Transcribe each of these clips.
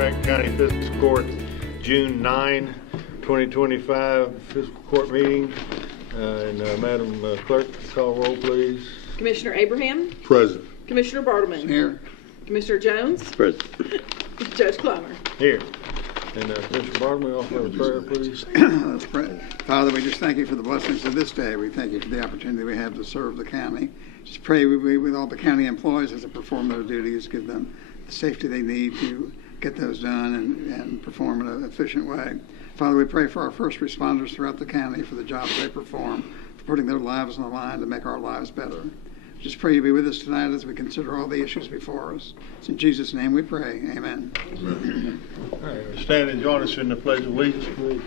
McCracken County Fiscal Court, June 9, 2025 fiscal court meeting. Madam Clerk, call roll, please. Commissioner Abraham? Present. Commissioner Bartleman? Here. Commissioner Jones? Present. Judge Clymer? Here. And Commissioner Bartleman, offer a prayer, please. Let's pray. Father, we just thank you for the blessings of this day. We thank you for the opportunity we have to serve the county. Just pray we be with all the county employees as they perform their duties, give them the safety they need to get those done and perform in an efficient way. Father, we pray for our first responders throughout the county, for the jobs they perform, for putting their lives on the line to make our lives better. Just pray you be with us tonight as we consider all the issues before us. It's in Jesus' name we pray. Amen. Amen. All right, stand and join us in the Pledge of Allegiance, please.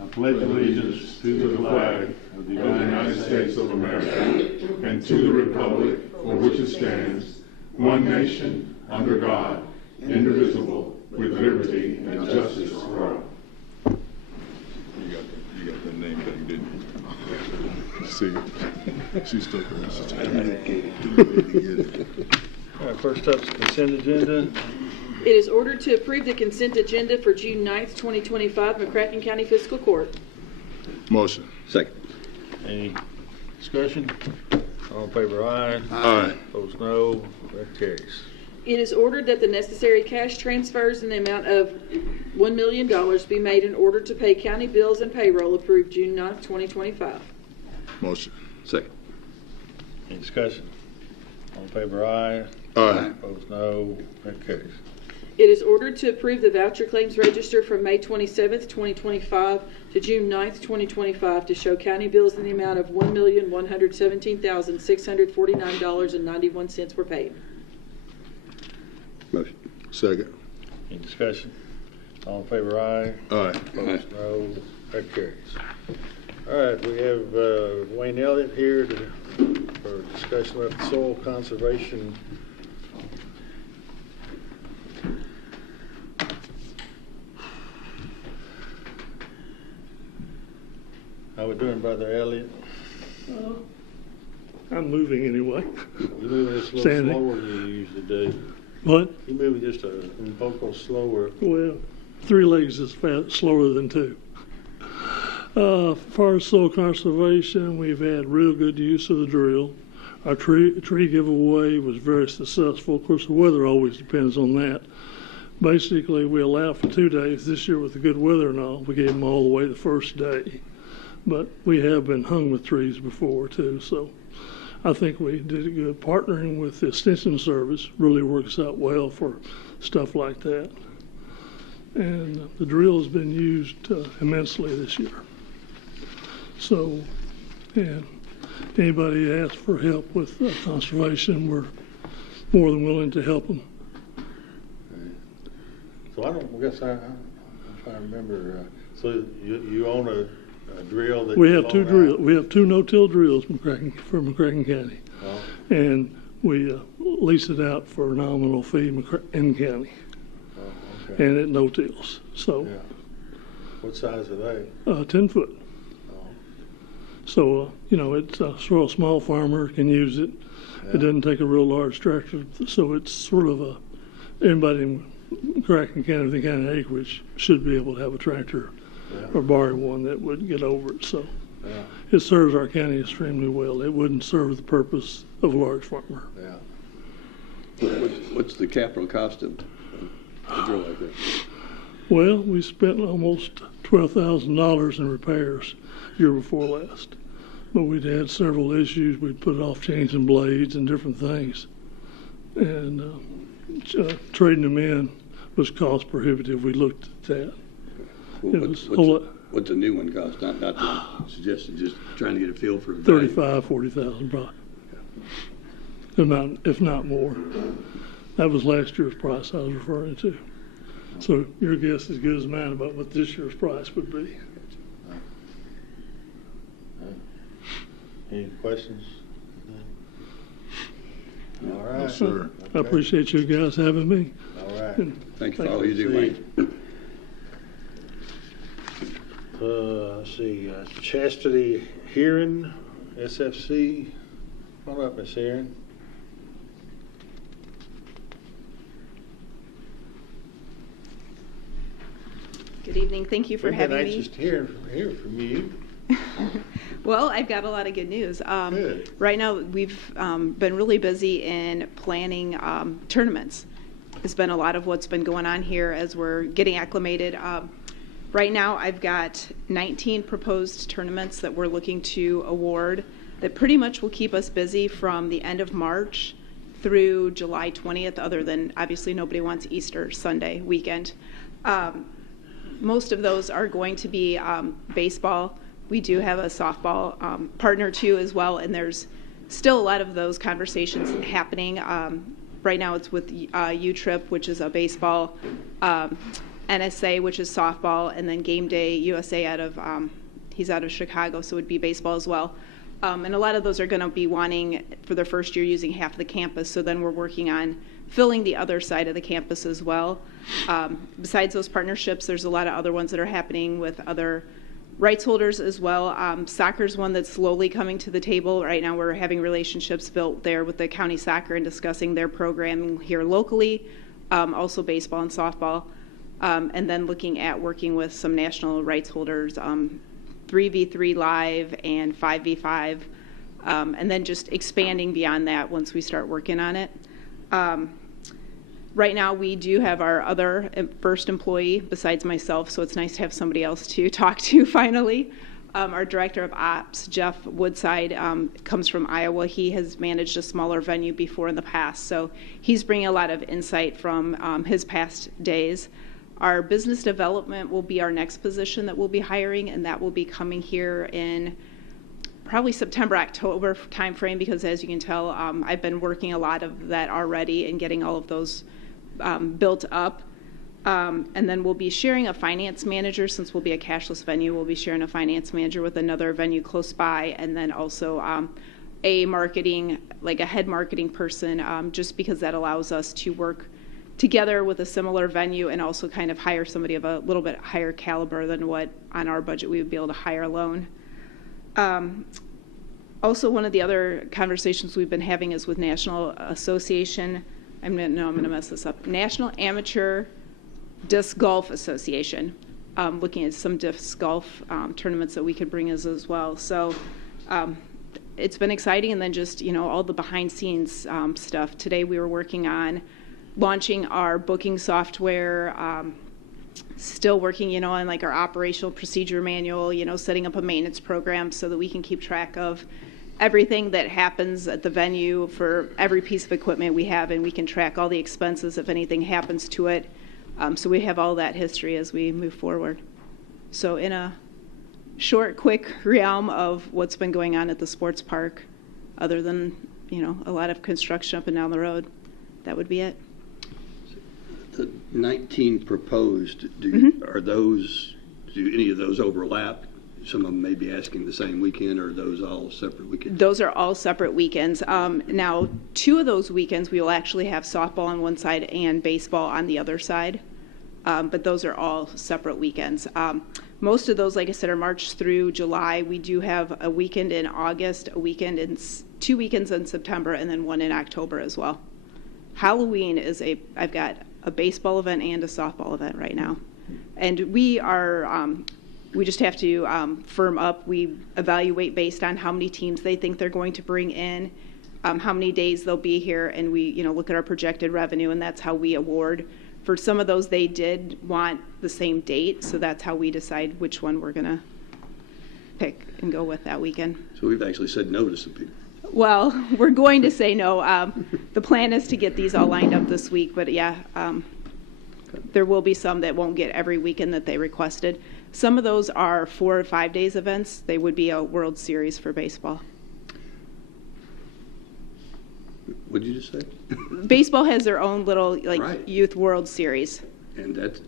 I pledge allegiance to the flag of the United States of America and to the republic for which it stands, one nation, under God, indivisible, with liberty and justice for all. You got that name thing, didn't you? See, she stuck around. She's All right, first up is consent agenda. It is ordered to approve the consent agenda for June 9th, 2025, McCracken County Fiscal Court. Motion. Second. Any discussion? All in favor, aye. Aye. Opposed, no. That carries. It is ordered that the necessary cash transfers in the amount of $1 million be made in order to pay county bills and payroll approved June 9th, 2025. Motion. Second. Any discussion? All in favor, aye. Aye. Opposed, no. That carries. It is ordered to approve the voucher claims register from May 27th, 2025 to June 9th, 2025 to show county bills in the amount of $1,117,649.91 were paid. Motion. Second. Any discussion? All in favor, aye. Aye. Opposed, no. That carries. All right, we have Wayne Elliott here for discussion about the soil conservation. How we doing, Brother Elliott? I'm moving anyway. You're moving just a little Standing. slower than you usually do. What? You're moving just a vocal slower. Well, 3 legs is slower than 2. As far as soil conservation, we've had real good use of the drill. Our tree giveaway was very successful. Of course, the weather always depends on that. Basically, we allowed for 2 days. This year with the good weather and all, we gave them all the way the first day. But we have been hung with trees before, too, so I think we did a good. Partnering with the Extension Service really works out well for stuff like that. And the drill has been used immensely this year. So, and anybody asks for help with conservation, we're more than willing to help them. So I'm trying to remember. So you own a drill that We have 2 drills. We have 2 no-till drills for McCracken County, and we lease it out for a nominal fee in county, and at no-tills. So, yeah. What size are they? 10 foot. Oh. So it's sort of a small farmer can use it. Yeah. It doesn't take a real large tractor, so it's sort of anybody in McCracken County, the county acreage, should be able to have a tractor. Yeah. Or borrow one that would get over it. So Yeah. it serves our county extremely well. It wouldn't serve the purpose of a large farmer. Yeah. What's the capital cost of a drill like that? Well, we spent almost $12,000 in repairs year before last. But we'd had several issues. We'd put off changing blades and different things. And trading them in was cost prohibitive. We looked at that. What's a new one cost? Not the suggestion, just trying to get a feel for $35,000, $40,000 probably, if not more. That was last year's price I was referring to. So your guess is as good as mine about what this year's price would be. Any questions? All right. Yes, sir. I appreciate you guys having me. All right. Thank you for all you do, Wayne. Let's see, Chastity Hearing, SFC. Come on up, Miss Hearing. Good evening. Thank you for We've been having anxious me. to hear from you. Well, I've got a lot of good news. Good. Right now, we've been really busy in planning tournaments. It's been a lot of what's been going on here as we're getting acclimated. Right now, I've got 19 proposed tournaments that we're looking to award that pretty much will keep us busy from the end of March through July 20th, other than obviously nobody wants Easter Sunday weekend. Most of those are going to be baseball. We do have a softball partner too as well, and there's still a lot of those conversations happening. Right now it's with U-Trip, which is a baseball, NSA, which is softball, and then Game Day USA he's out of Chicago, so it would be baseball as well. And a lot of those are going to be wanting, for their first year, using half the campus, so then we're working on filling the other side of the campus as well. Besides those partnerships, there's a lot of other ones that are happening with other rights holders as well. Soccer's one that's slowly coming to the table. Right now we're having relationships built there with the county soccer and discussing their programming here locally, also baseball and softball, and then looking at working with some national rights holders, 3v3 live and 5v5, and then just expanding beyond that once we start working on it. Right now we do have our other first employee besides myself, so it's nice to have somebody else to talk to finally. Our director of ops, Jeff Woodside, comes from Iowa. He has managed a smaller venue before in the past, so he's bringing a lot of insight from his past days. Our business development will be our next position that we'll be hiring, and that will be coming here in probably September, October timeframe, because as you can tell, I've been working a lot of that already and getting all of those built up. And then we'll be sharing a finance manager. Since we'll be a cashless venue, we'll be sharing a finance manager with another venue close by, and then also a marketing, like a head marketing person, just because that allows us to work together with a similar venue and also kind of hire somebody of a little bit higher caliber than what on our budget we would be able to hire alone. Also, one of the other conversations we've been having is with National Association, I'm going to mess this up, National Amateur Disc Golf Association, looking at some disc golf tournaments that we could bring us as well. So it's been exciting, and then just, all the behind scenes stuff. Today we were working on launching our booking software, still working, on like our operational procedure manual, setting up a maintenance program so that we can keep track of everything that happens at the venue for every piece of equipment we have, and we can track all the expenses if anything happens to it. So we have all that history as we move forward. So in a short, quick realm of what's been going on at the sports park, other than, a lot of construction up and down the road, that would be it. The 19 proposed, do any of those overlap? Some of them may be asking the same weekend, or are those all separate weekends? Those are all separate weekends. Now, 2 of those weekends we will actually have softball on one side and baseball on the other side, but those are all separate weekends. Most of those, like I said, are March through July. We do have a weekend in August, a weekend in 2 weekends in September, and then one in October as well. Halloween is I've got a baseball event and a softball event right now, and we just have to firm up. We evaluate based on how many teams they think they're going to bring in, how many days they'll be here, and we look at our projected revenue, and that's how we award. For some of those, they did want the same date, so that's how we decide which one we're going to pick and go with that weekend. So we've actually said no to some people. Well, we're going to say no. The plan is to get these all lined up this week, but yeah, there will be some that won't get every weekend that they requested. Some of those are 4 or 5 days events. They would be a World Series for baseball. What did you just say? Baseball has their own little Right. youth World Series. And that's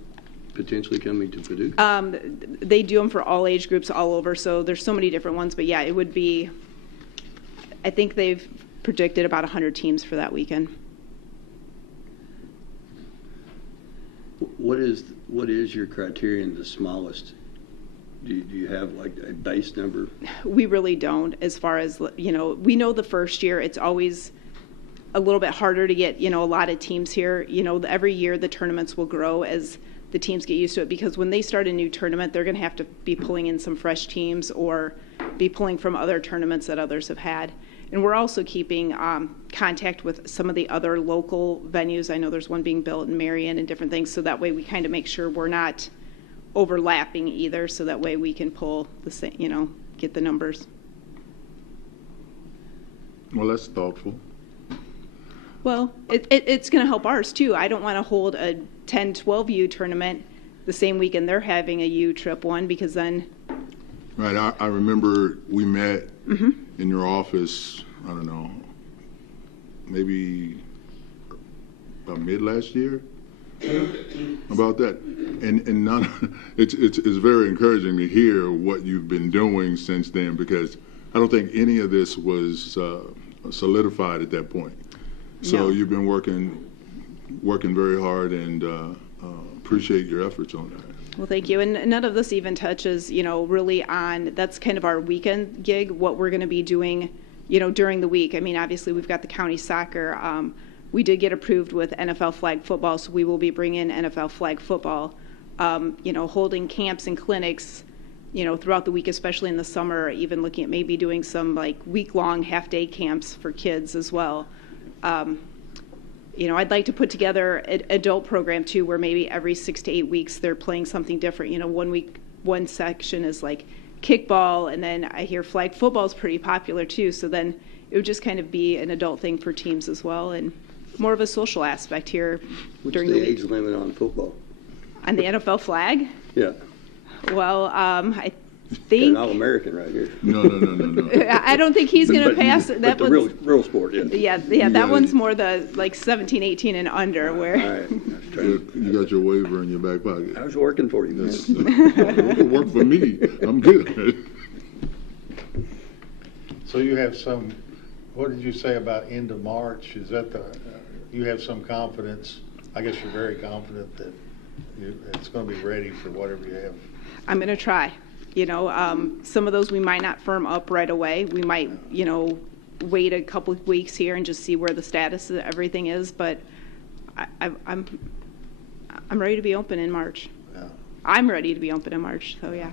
potentially coming to Paducah? They do them for all age groups all over, so there's so many different ones. But yeah, it would be, I think they've predicted about 100 teams for that weekend. What is your criterion, the smallest? Do you have like a base number? We really don't. As far as, we know the first year it's always a little bit harder to get, a lot of teams here. Every year the tournaments will grow as the teams get used to it, because when they start a new tournament, they're going to have to be pulling in some fresh teams or be pulling from other tournaments that others have had. And we're also keeping contact with some of the other local venues. I know there's one being built in Marion and different things, so that way we kind of make sure we're not overlapping either, so that way we can pull the same, get the numbers. Well, that's thoughtful. Well, it's going to help ours too. I don't want to hold a 10, 12U tournament the same weekend they're having a U trip one, because then. Right, I remember we met in your office, I don't know, maybe about mid last year, about that. And it's very encouraging to hear what you've been doing since then, because I don't think any of this was solidified at that point. So No. you've been working very hard, and appreciate your efforts on that. Well, thank you. And none of this even touches, really on, that's kind of our weekend gig, what we're going to be doing, during the week. I mean, obviously, we've got the county soccer. We did get approved with NFL flag football, so we will be bringing NFL flag football, holding camps and clinics, throughout the week, especially in the summer, even looking at maybe doing some like week-long half-day camps for kids as well. I'd like to put together an adult program too, where maybe every 6 to 8 weeks they're playing something different. 1 week, one section is like kickball, and then I hear flag football is pretty popular too. So then it would just kind of be an adult thing for teams as well, and more of a social aspect here during the What's the week. age limit on football? On the NFL flag? Yeah, Well, I got an think All-American right here. No. I don't think he's going to But- pass. but That the one's, real sport, yeah. yeah, that got one's it. more the like 17, 18 and under, All where. right. You got your waiver in your back pocket. I was working for you, man. It'll work for me. I'm good. So you have some, what did you say about end of March? Is that you have some confidence, I guess you're very confident that it's going to be ready for whatever you have. I'm going to try. Some of those we might not firm up right away. We might, wait a couple of weeks here and just see where the status of everything is. But I'm ready to be open in March. Yeah. I'm ready to be open in March. So yeah,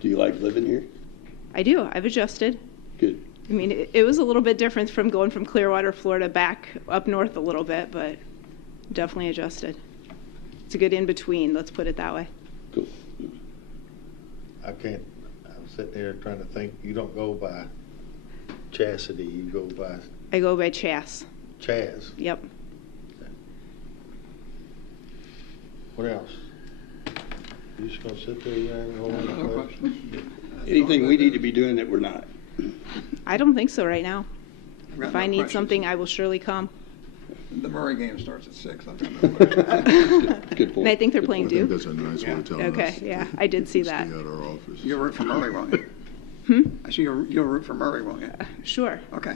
Do you like living here? I do. I've adjusted. Good. I mean, it was a little bit different from going from Clearwater, Florida, back up north a little bit, but definitely adjusted. It's a good in between. Let's put it that way. Cool. I'm sitting here trying to think, you don't go by Chastity, you go by I go by Chas. Chaz. Yep. What else? You just going to sit there, you ain't gonna hold any questions? Anything we need to be doing that we're not? I don't think so right now. I've got If no I need questions. something, I will surely come. The Murray game starts at 6. I've got no questions. Good point. And I think they're Good playing I think Duke. that's a nice way of telling us. Okay, yeah, I did see to that. Stay out of our office. You'll root for Murray, won't you? I see you'll root for Murray, won't you? Sure. Okay.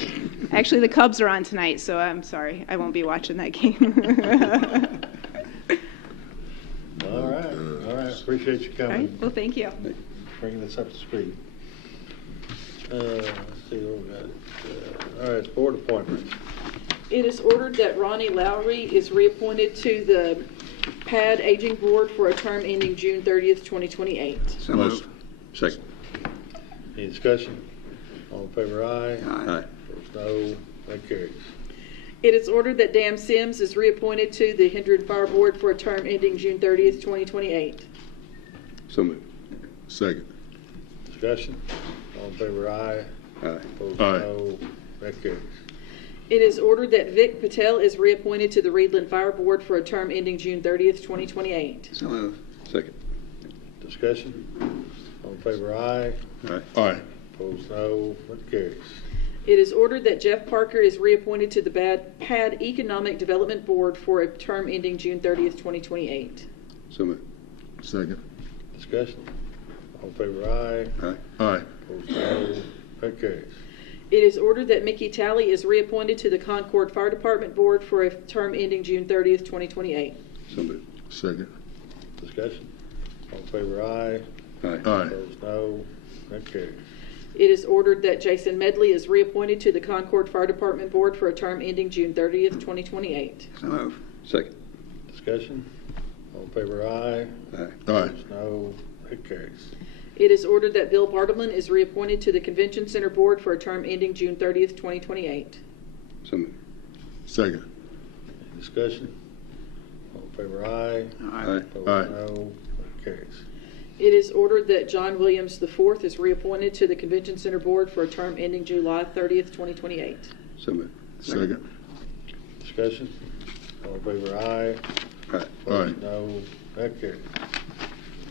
Actually, the Cubs are on tonight, so I'm sorry. I won't be watching that game. All right, appreciate you All right, coming, well, thank you. bringing us up to speed. Let's see what we got. All right, board appointments. It is ordered that Ronnie Lowry is reappointed to the PAD Aging Board for a term ending June 30th, 2028. So moved. Second. Any discussion? All in favor, aye. Aye. Opposed, no. That carries. It is ordered that Dan Sims is reappointed to the Hendron Fire Board for a term ending June 30th, 2028. So moved. Second. Discussion? All in favor, aye. Aye. Opposed, Aye. no. That carries. It is ordered that Vic Patel is reappointed to the Reedland Fire Board for a term ending June 30th, 2028. So moved. Second. Discussion? All in favor, aye. Aye. Aye. Opposed, no. That carries. It is ordered that Jeff Parker is reappointed to the PAD Economic Development Board for a term ending June 30th, 2028. So moved. Second. Discussion? All in favor, aye. Aye. Aye. Opposed, no. That carries. It is ordered that Mickey Talley is reappointed to the Concord Fire Department Board for a term ending June 30th, 2028. So moved. Second. Discussion? All in favor, aye. Aye. Aye. Opposed, no. That carries. It is ordered that Jason Medley is reappointed to the Concord Fire Department Board for a term ending June 30th, 2028. So moved. Second. Discussion? All in favor, aye. Aye. Aye. Opposed, no. That carries. It is ordered that Bill Bartleman is reappointed to the Convention Center Board for a term ending June 30th, 2028. So moved. Second. Any discussion? All in favor, aye. Aye. Opposed, Aye. no. That carries. It is ordered that John Williams IV is reappointed to the Convention Center Board for a term ending July 30th, 2028. So moved. Second. Discussion? All in favor, aye. Aye. Opposed, no. That carries.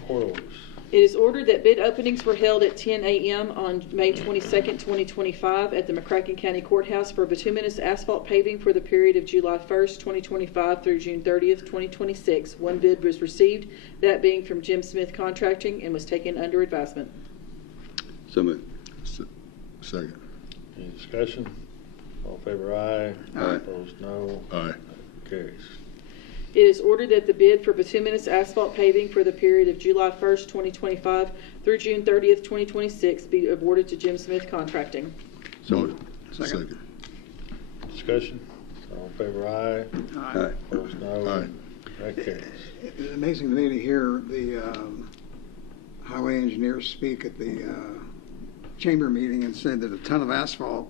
Court orders. It is ordered that bid openings were held at 10 a.m. on May 22nd, 2025 at the McCracken County Courthouse for bituminous asphalt paving for the period of July 1st, 2025 through June 30th, 2026. One bid was received, that being from Jim Smith Contracting, and was taken under advisement. So moved. Second. Any discussion? All in favor, aye. Aye. Opposed, no. Aye. Carries. It is ordered that the bid for bituminous asphalt paving for the period of July 1st, 2025 through June 30th, 2026 be awarded to Jim Smith Contracting. So moved. Second. Discussion? All in favor, aye. Aye. Opposed, no. Aye. That carries. It's amazing to me to hear the highway engineers speak at the chamber meeting and said that a ton of asphalt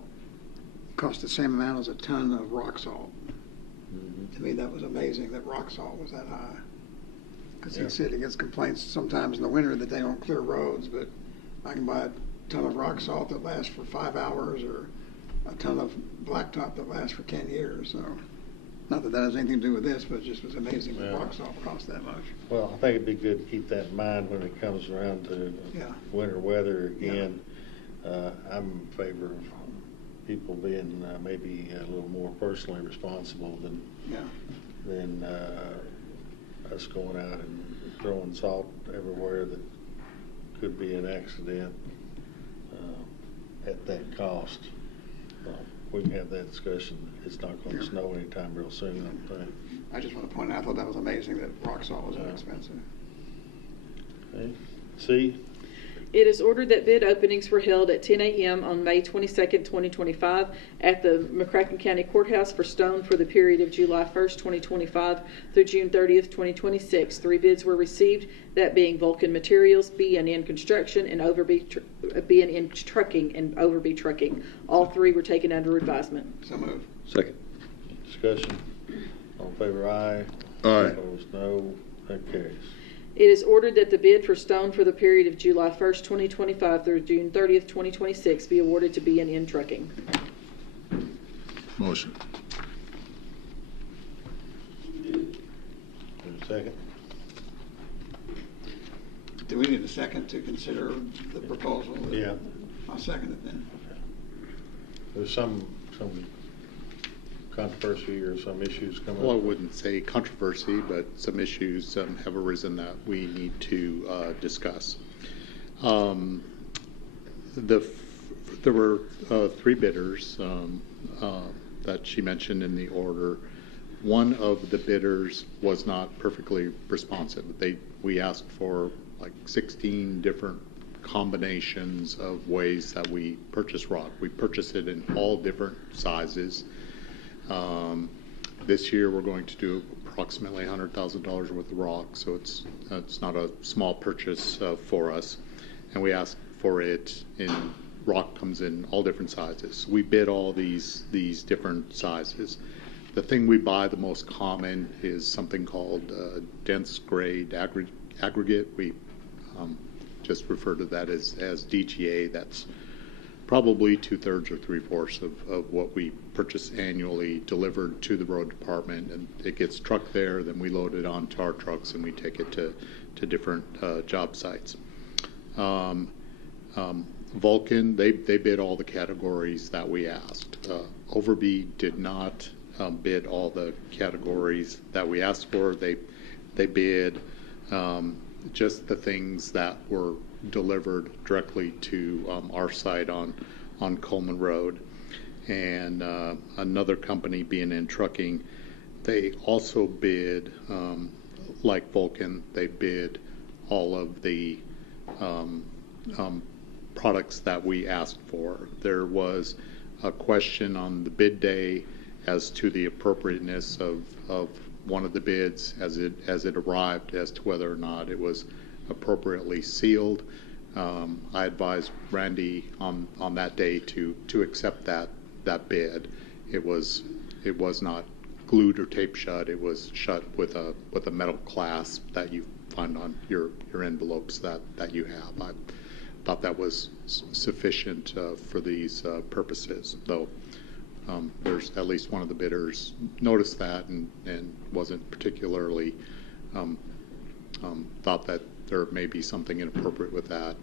cost the same amount as a ton of rock salt. To me, that was amazing that rock salt was that high. Because Yeah. he said he gets complaints sometimes in the winter that they don't clear roads, but I can buy a ton of rock salt that lasts for 5 hours or a ton of blacktop that lasts for 10 years. So, not that that has anything to do with this, but it just was amazing that Yeah. rock salt cost that much. Well, I think it'd be good to keep that in mind when it comes around to Yeah. winter weather again. I'm in favor of people being maybe a little more personally responsible Yeah. than us going out and throwing salt everywhere that could be an accident at that cost. We can have that discussion. It's not going to Yeah. snow anytime real soon, I don't think. I just want to point out, I thought that was amazing that rock salt was that expensive. Okay. C, It is ordered that bid openings were held at 10 a.m. on May 22nd, 2025 at the McCracken County Courthouse for stone for the period of July 1st, 2025 through June 30th, 2026. 3 bids were received, that being Vulcan Materials, B&N Construction, and B&N Trucking and Overby Trucking. All 3 were taken under advisement. So moved. Second. discussion. All in favor, aye. Aye. Opposed, no. That carries. It is ordered that the bid for stone for the period of July 1st, 2025 through June 30th, 2026 be awarded to B&N Trucking. Motion. Second. Do we need a second to consider the proposal? Yeah. I'll second it then. There's some controversy or some issues coming Well, I up. wouldn't say controversy, but some issues have arisen that we need to discuss. There were 3 bidders that she mentioned in the order. One of the bidders was not perfectly responsive. We asked for like 16 different combinations of ways that we purchase rock. We purchase it in all different sizes. This year, we're going to do approximately $100,000 worth of rock, so it's not a small purchase for us. And we asked for it in rock comes in all different sizes. We bid all these different sizes. The thing we buy the most common is something called dense grade aggregate. We just refer to that as DGA. That's probably 2/3 or 3/4 of what we purchase annually delivered to the road department, and it gets trucked there, then we load it onto our trucks and we take it to different job sites. Vulcan, they bid all the categories that we asked. Overby did not bid all the categories that we asked for. They bid just the things that were delivered directly to our site on Coleman Road. And another company, B&N Trucking, they also bid, like Vulcan, they bid all of the products that we asked for. There was a question on the bid day as to the appropriateness of one of the bids as it arrived as to whether or not it was appropriately sealed. I advised Randy on that day to accept that bid. It was not glued or taped shut. It was shut with a metal clasp that you find on your envelopes that you have. I thought that was sufficient for these purposes, though there's at least one of the bidders noticed that and wasn't particularly thought that there may be something inappropriate with that.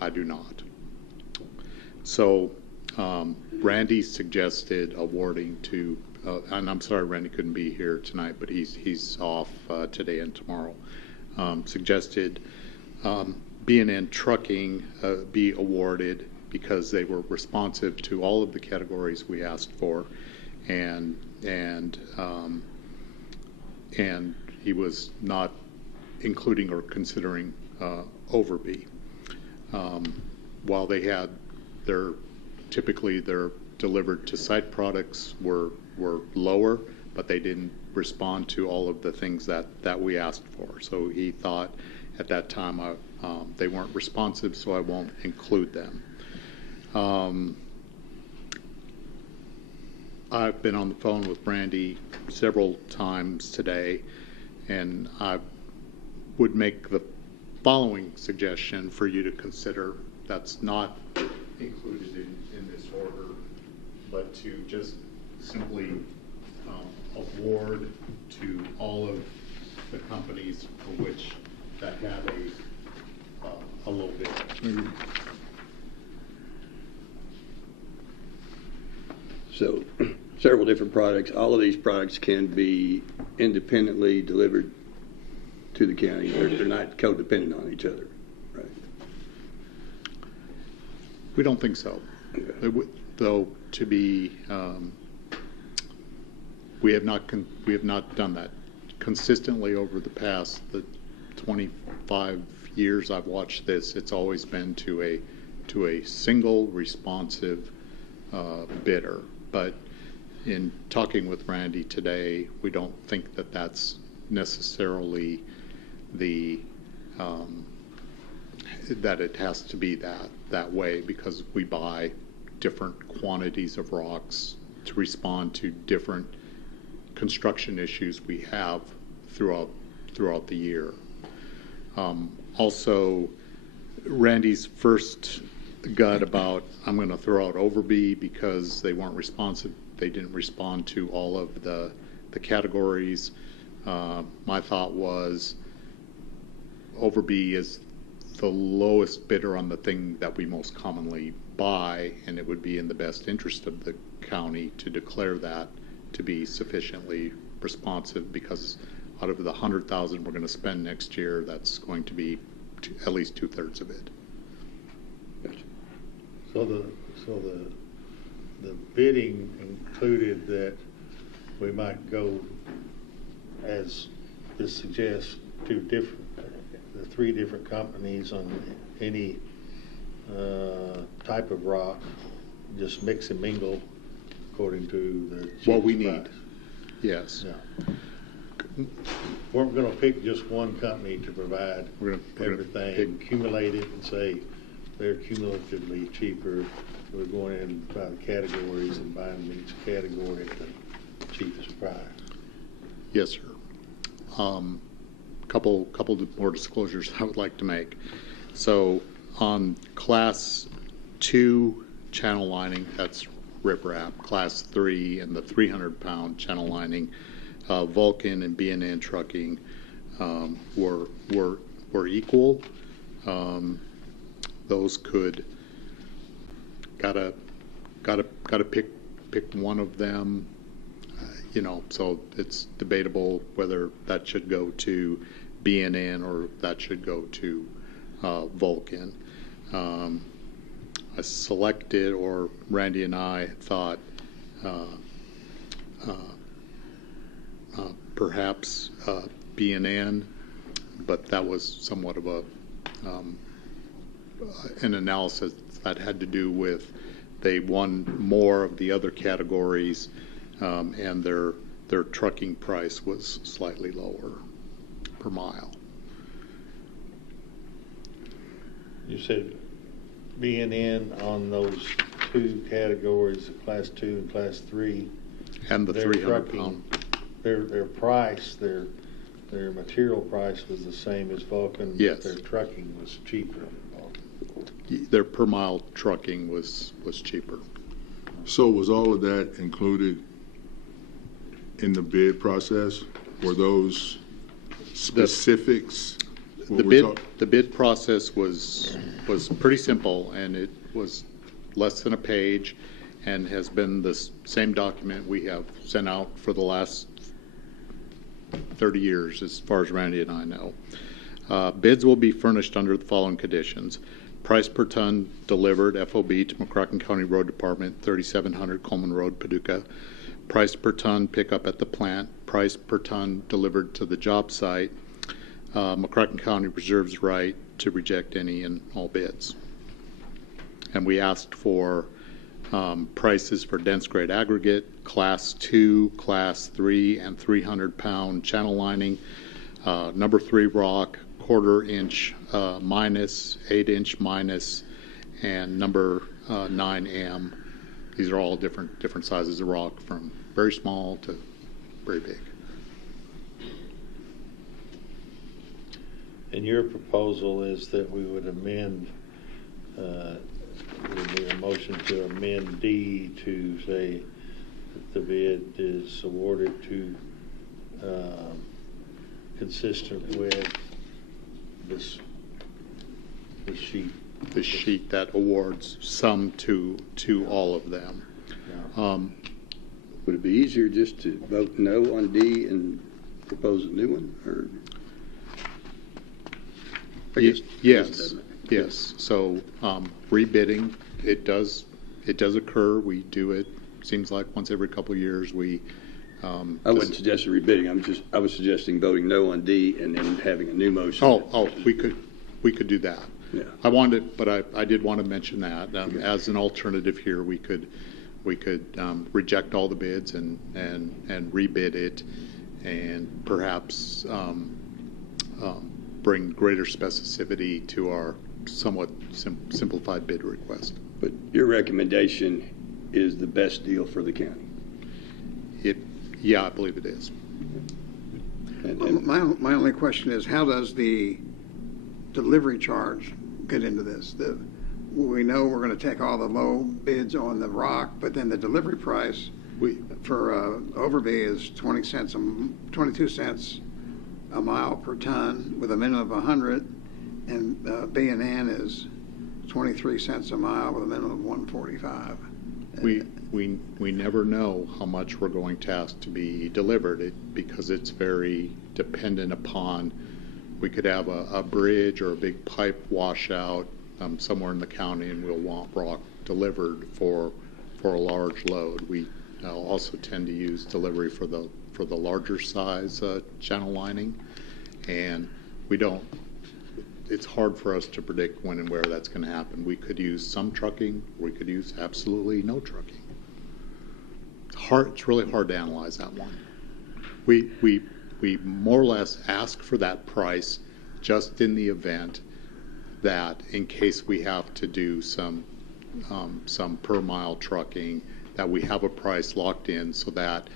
I do not. So Randy suggested awarding to, and I'm sorry Randy couldn't be here tonight, but he's off today and tomorrow. Suggested B&N Trucking be awarded because they were responsive to all of the categories we asked for, and he was not including or considering Overby. While they had typically their delivered to site products were lower, but they didn't respond to all of the things that we asked for. So he thought at that time they weren't responsive, so I won't include them. I've been on the phone with Randy several times today, and I would make the following suggestion for you to consider that's not included in this order, but to just simply award to all of the companies for which that have a low bid. Maybe. So several different products. All of these products can be independently delivered to the county. They're not codependent on each other, right? We don't think so. Okay. Though to be, we have not done that consistently over the past 25 years I've watched this. It's always been to a single responsive bidder. But in talking with Randy today, we don't think that that's necessarily that it has to be that way, because we buy different quantities of rocks to respond to different construction issues we have throughout the year. Also, Randy's first gut about I'm going to throw out Overby because they weren't responsive. They didn't respond to all of the categories. My thought was Overby is the lowest bidder on the thing that we most commonly buy, and it would be in the best interest of the county to declare that to be sufficiently responsive, because out of the 100,000 we're going to spend next year, that's going to be at least 2/3 of it. Gotcha. So the bidding included that we might go, as this suggests, the 3 different companies on any type of rock, just mix and mingle according to the cheapest What we price. need. Yes. Yeah. We're going to pick just one company to provide We're gonna everything, accumulate it, and say they're cumulatively cheaper. We're going in by the categories and buying each category at the cheapest price. Yes, sir. Couple more disclosures I would like to make. So on Class 2 channel lining, that's riprap. Class 3 and the 300-pound channel lining, Vulcan and B&N Trucking were equal. Those could gotta pick one of them. So it's debatable whether that should go to B&N or that should go to Vulcan. I selected, or Randy and I thought, perhaps B&N, but that was somewhat of an analysis that had to do with they won more of the other categories, and their their trucking price was slightly lower per mile. You said being in on those two categories, the Class 2 and Class 3, And the their 300 trucking, pound. their price, their material price was the same as Vulcan. Yes. But their trucking was cheaper than Vulcan. Their per mile trucking was cheaper. So was all of that included in the bid process? Were those specifics? The bid process was pretty simple, and it was less than a page, and has been the same document we have sent out for the last 30 years, as far as Randy and I know. Bids will be furnished under the following conditions: price per ton delivered FOB to McCracken County Road Department, 3700 Coleman Road, Paducah. Price per ton pickup at the plant. Price per ton delivered to the job site. McCracken County reserves the right to reject any and all bids. And we asked for prices for dense grade aggregate, Class 2, Class 3, and 300 pound channel lining, number 3 rock, 1/4 inch minus, 8 inch minus, and number 9M. These are all different sizes of rock, from very small to very big. And your proposal is that we would amend, would be a motion to amend D to say that the bid is awarded to, consistent with this sheet. The sheet that awards some to all of them. Would it be easier just to vote no on D and propose a new one, or? I guess it Yes, doesn't. yes. So rebidding, it does occur. We do it, seems like once every couple of years. I wouldn't suggest rebidding. I was suggesting voting no on D and then having a new motion. We could do that. Yeah. I did want to mention that as an alternative here. We could reject all the bids and rebid it, and perhaps bring greater specificity to our somewhat simplified bid request. But your recommendation is the best deal for the county. Yeah, I believe it is. And My only question is, how does the delivery charge get into this? We know we're going to take all the low bids on the rock, but then the delivery price for Overby is 22 cents a mile per ton with a minimum of 100, and B&N is 23 cents a mile with a minimum of 145. We never know how much we're going to ask to be delivered, because it's very dependent upon, we could have a bridge or a big pipe washout somewhere in the county, and we'll want rock delivered for a large load. We also tend to use delivery for the larger size channel lining, and it's hard for us to predict when and where that's going to happen. We could use some trucking, we could use absolutely no trucking. It's really hard to analyze that one. We more or less ask for that price just in the event that, in case we have to do some per mile trucking, that we have a price locked in, so that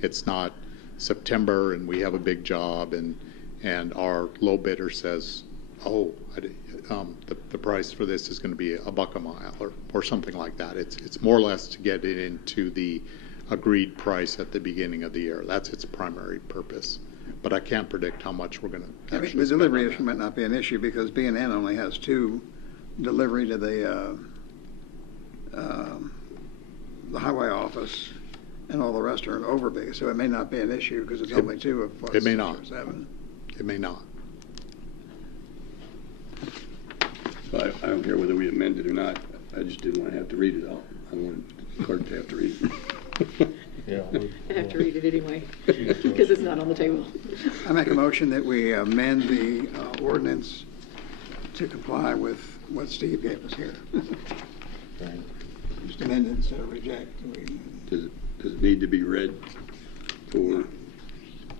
it's not September and we have a big job and our low bidder says, the price for this is going to be $1 a mile or something like that. It's more or less to get it into the agreed price at the beginning of the year. That's its primary purpose. But I can't predict how much we're going to actually The spend delivery on issue that. might not be an issue because B&N only has 2 delivery to the highway office, and all the rest are in Overby. So it may not be an issue because it's only 2 of what, It may 6 not. or 7. It may not. I don't care whether we amend it or not. I just didn't want to have to read it all. I wanted the clerk to have to read it. Yeah. I have to read it anyway, because it's not on the table. I make a motion that we amend the ordinance to comply with what Steve gave us here. Right. Just amend it instead of reject. Does it need to be read? for,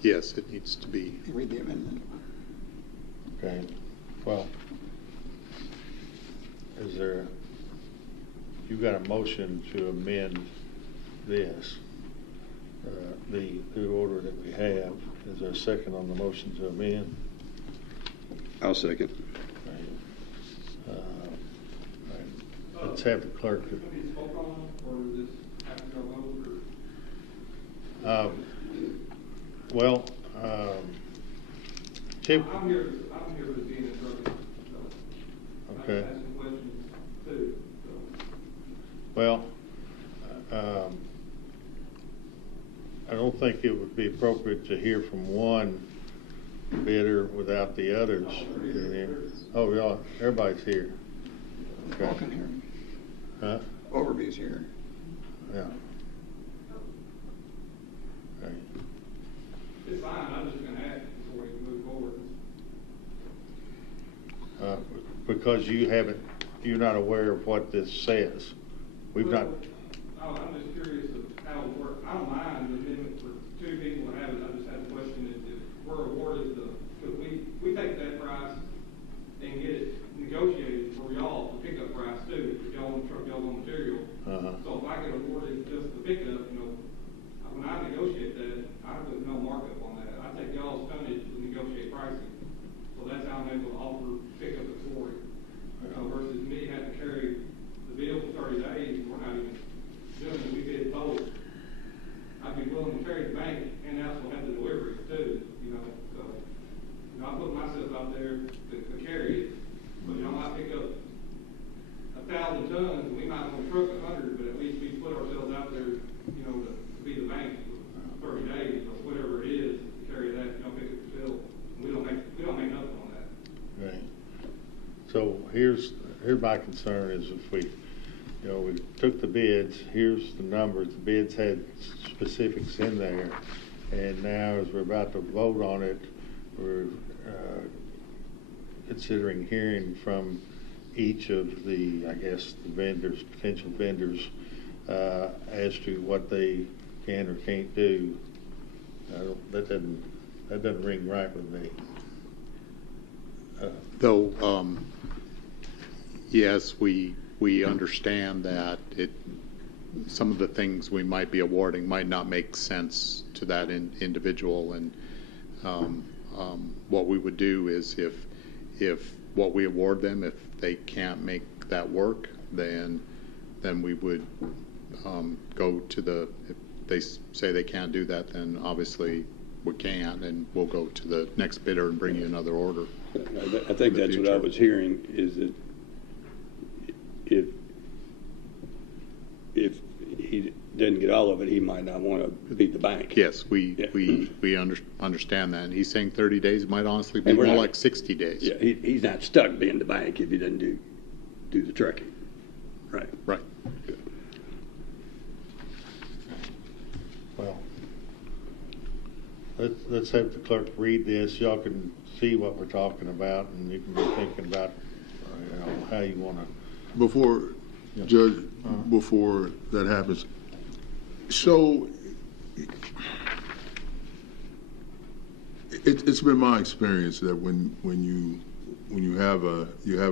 Yes, it needs to be. Read the amendment. Okay, well, is there, you've got a motion to amend this, the order that we have. Is there a second on the motion to amend? I'll second. Right. Right. Let's have the clerk. Well, Chip. I'm here with being instructed, so Okay. I can ask some questions too. So. Well, I don't think it would be appropriate to hear from one bidder without the others. Oh, yeah, everybody's here. Okay. Vulcan here. Huh? Overby's here. Yeah. Okay. It's fine, I'm just gonna ask before we move forward. Because you're not aware of what this says. We've not, I'm just curious of how it works. I don't mind the amendment for two people to have it. I just have a question if we're awarded because we take that price and get it negotiated for y'all, the pickup price too, if y'all want truck, y'all want material. So if I get awarded just the pickup, when I negotiate that, I put no markup on that. I take y'all's tonnage to negotiate pricing. So that's how I'm able to offer pickup authority. Versus me having to carry the bill for 30 days, we're not even doing it, we bid both. I'd be willing to carry the bank and also have the delivery too, so, I put myself out there to carry it. But y'all might pick up 1,000 tons, and we might want to truck 100, but at least we put ourselves out there, to be the bank for 30 days or whatever it is, to carry that, pick up the bill. We don't make nothing on that. right. So here's my concern is if we took the bids, here's the numbers, the bids had specifics in there, and now as we're about to vote on it, we're considering hearing from each of the, I guess, the vendors, potential vendors, as to what they can or can't do. That doesn't ring right with me. Though, yes, we understand that some of the things we might be awarding might not make sense to that individual, and what we would do is if what we award them, if they can't make that work, then we would go to if they say they can't do that, then obviously we can, and we'll go to the next bidder and bring you another order. I think that's what I was hearing, is that if he doesn't get all of it, he might not want to be the bank. Yes, we understand that. And he's saying 30 days, it might honestly be more like 60 days. Yeah, he's not stuck being the bank if he doesn't do the trucking. Right. Right. Good. Well, let's have the clerk read this. Y'all can see what we're talking about, and you can be thinking about how you want to. Before, Judge, before that happens, so it's been my experience that when you have a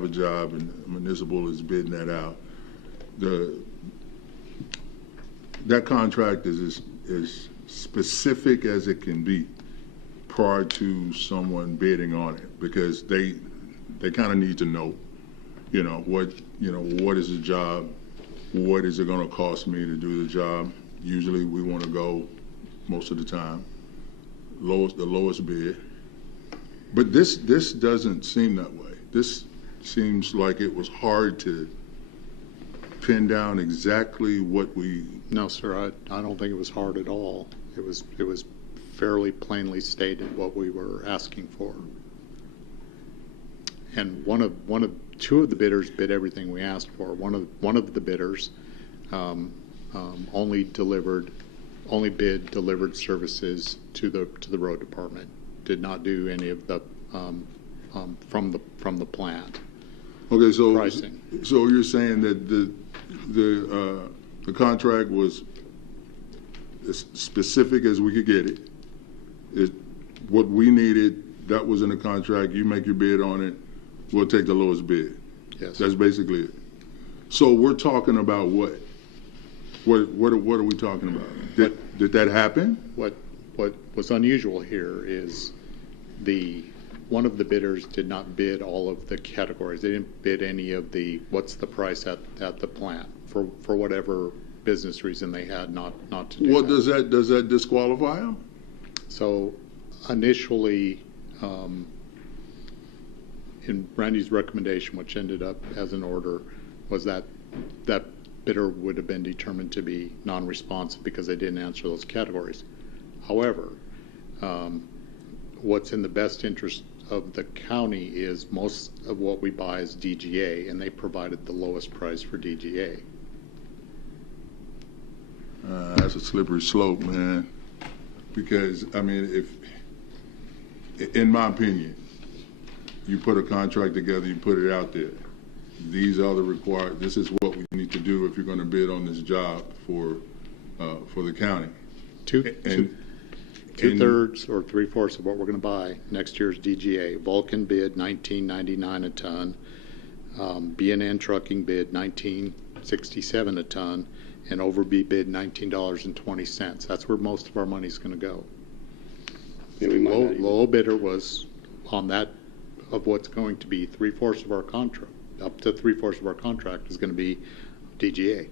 job and municipal is bidding that out, that contract is as specific as it can be prior to someone bidding on it, because they kind of need to know, what is the job, what is it going to cost me to do the job. Usually we want to go, most of the time, the lowest bid. But this doesn't seem that way. This seems like it was hard to pin down exactly what we. No, sir, I don't think it was hard at all. It was fairly plainly stated what we were asking for. And two of the bidders bid everything we asked for. One of the bidders only bid delivered services to the road department. Did not do any of the from the plant. Okay, so Pricing. So you're saying that the contract was as specific as we could get it. What we needed, that was in the contract. You make your bid on it. We'll take the lowest bid. Yes. That's basically it. So we're talking about what? What are we talking about? Did that happen? What was unusual here is one of the bidders did not bid all of the categories. They didn't bid any of the what's the price at the plant for whatever business reason they had not to do What that. does that disqualify them? So initially, in Randy's recommendation, which ended up as an order, was that bidder would have been determined to be non-responsive because they didn't answer those categories. However, what's in the best interest of the county is most of what we buy is DGA, and they provided the lowest price for DGA. That's a slippery slope, man. Because, I mean, in my opinion, you put a contract together, you put it out there. These are the required, this is what we need to do if you're going to bid on this job for the county. Two-thirds or three-fourths of what we're going to buy next year's DGA. Vulcan bid $19.99 a ton. B&N Trucking bid $19.67 a ton. And Overby bid $19.20. That's where most of our money's going to go. Yeah, we might not even- Low bidder was on that of what's going to be three-fourths of our contract. Up to three-fourths of our contract is going to be DGA.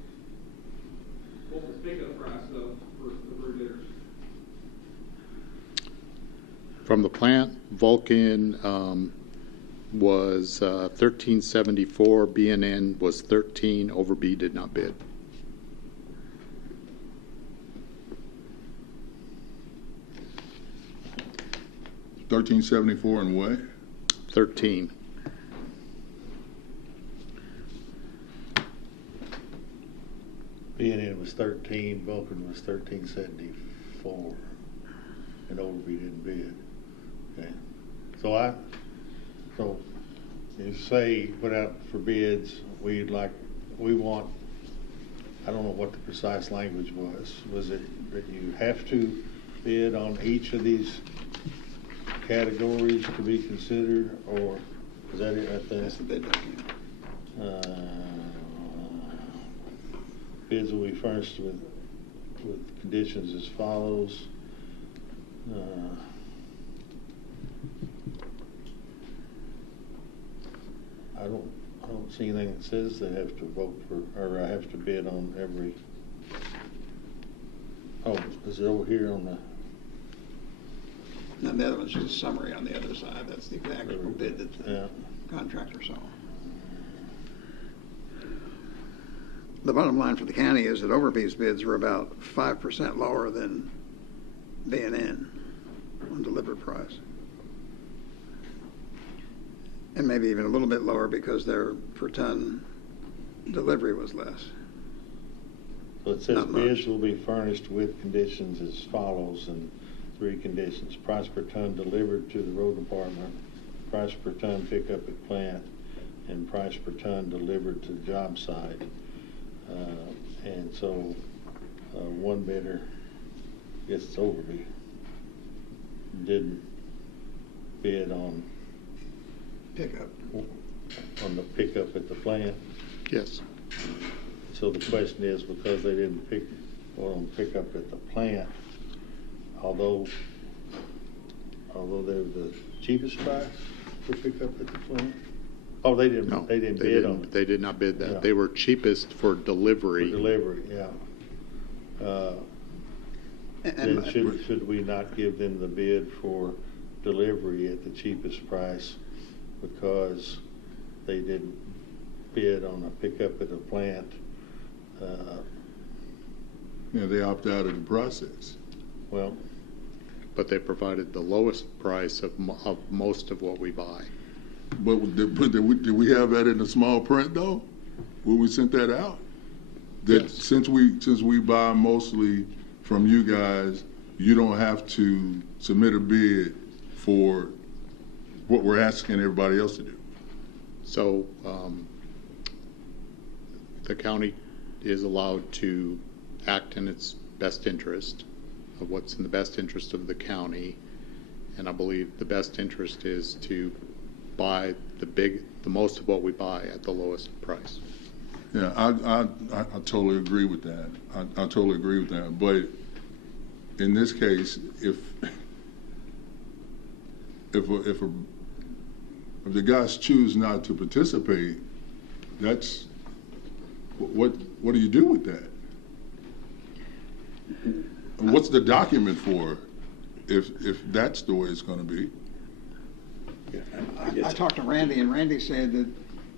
What was the pickup price though for the three bidders? From the plant, Vulcan was $13.74. B&N was $13. Overby did not bid. $13.74 and what? 13. B&N was 13, Vulcan was 13.74, and Overby didn't bid. Okay, so you say put out for bids. We want. I don't know what the precise language was. Was it that you have to bid on each of these categories to be considered, or is that it right there? That's the bid document. Bids will be furnished with conditions as follows. I don't see anything that says they have to vote for, or I have to bid on every. Oh, is it over here on the? And the other one's just a summary on the other side. That's the actual bid that the contractor saw. The bottom line for the county is that Overby's bids were about 5% lower than B&N on delivered price. And maybe even a little bit lower because their per ton delivery was less. So it says Not much. bids will be furnished with conditions as follows, and 3 conditions: price per ton delivered to the road department, price per ton pickup at plant, and price per ton delivered to the job site. And so one bidder, I guess it's Overby, didn't bid on Pickup. the pickup at the plant. Yes. So the question is, because they didn't pick up at the plant, although they're the cheapest price for pickup at the plant? Oh, they didn't. No, They didn't bid on it. They did not bid that. Yeah. They were cheapest for delivery. For delivery, yeah. Then should we not give them the bid for delivery at the cheapest price because they didn't bid on a pickup at a plant? Yeah, they opt out of the process. Well, But they provided the lowest price of most of what we buy. But did we have that in the small print though? When we sent that out? That Yes. since we buy mostly from you guys, you don't have to submit a bid for what we're asking everybody else to do. So the county is allowed to act in its best interest, of what's in the best interest of the county. And I believe the best interest is to buy the most of what we buy at the lowest price. Yeah, I totally agree with that. I totally agree with that. But in this case, if the guys choose not to participate, that's what do you do with that? And what's the document for if that's the way it's going to be? I talked to Randy, and Randy said that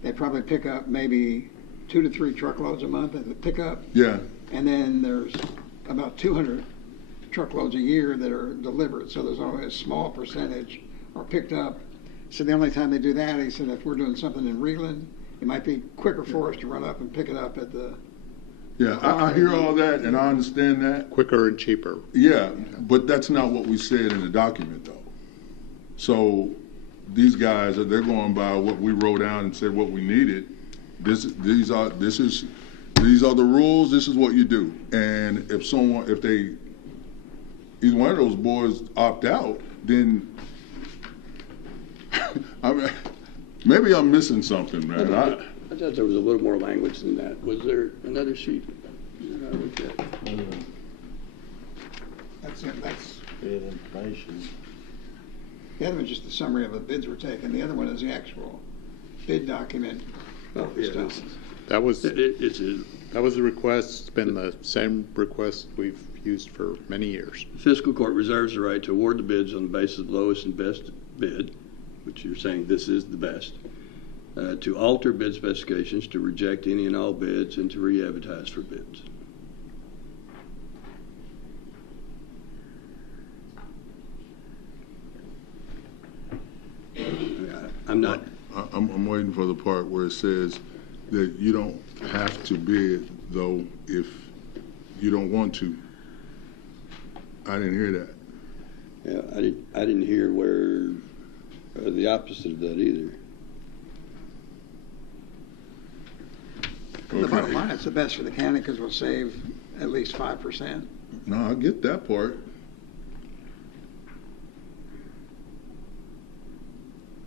they probably pick up maybe 2 to 3 truckloads a month at the pickup. Yeah. And then there's about 200 truckloads a year that are delivered. So there's only a small percentage are picked up. So the only time they do that, he said, if we're doing something in Reland, it might be quicker for us to run up and pick it up at the. Yeah, I hear all that, and I understand that. Quicker and cheaper. Yeah, but that's not what we said in the document, though. So these guys, they're going by what we wrote down and said what we needed. These are the rules. This is what you do. And if either one of those boys opt out, then I mean, maybe I'm missing something, man. I thought there was a little more language than that. Was there another sheet that I looked at? That's it. That's Bid information. the other one's just a summary of the bids were taken. The other one is the actual bid document. Oh, yeah. Stuff. That was It's that was the request. It's been the same request we've used for many years. Fiscal court reserves the right to award the bids on the basis of lowest and best bid, which you're saying this is the best, to alter bid specifications, to reject any and all bids, and to re-advertise for bids. I'm not. I'm waiting for the part where it says that you don't have to bid, though, if you don't want to. I didn't hear that. Yeah, I didn't hear where the opposite of that either. The bottom line, it's the best for the county because we'll save at least 5%. No, I get that part.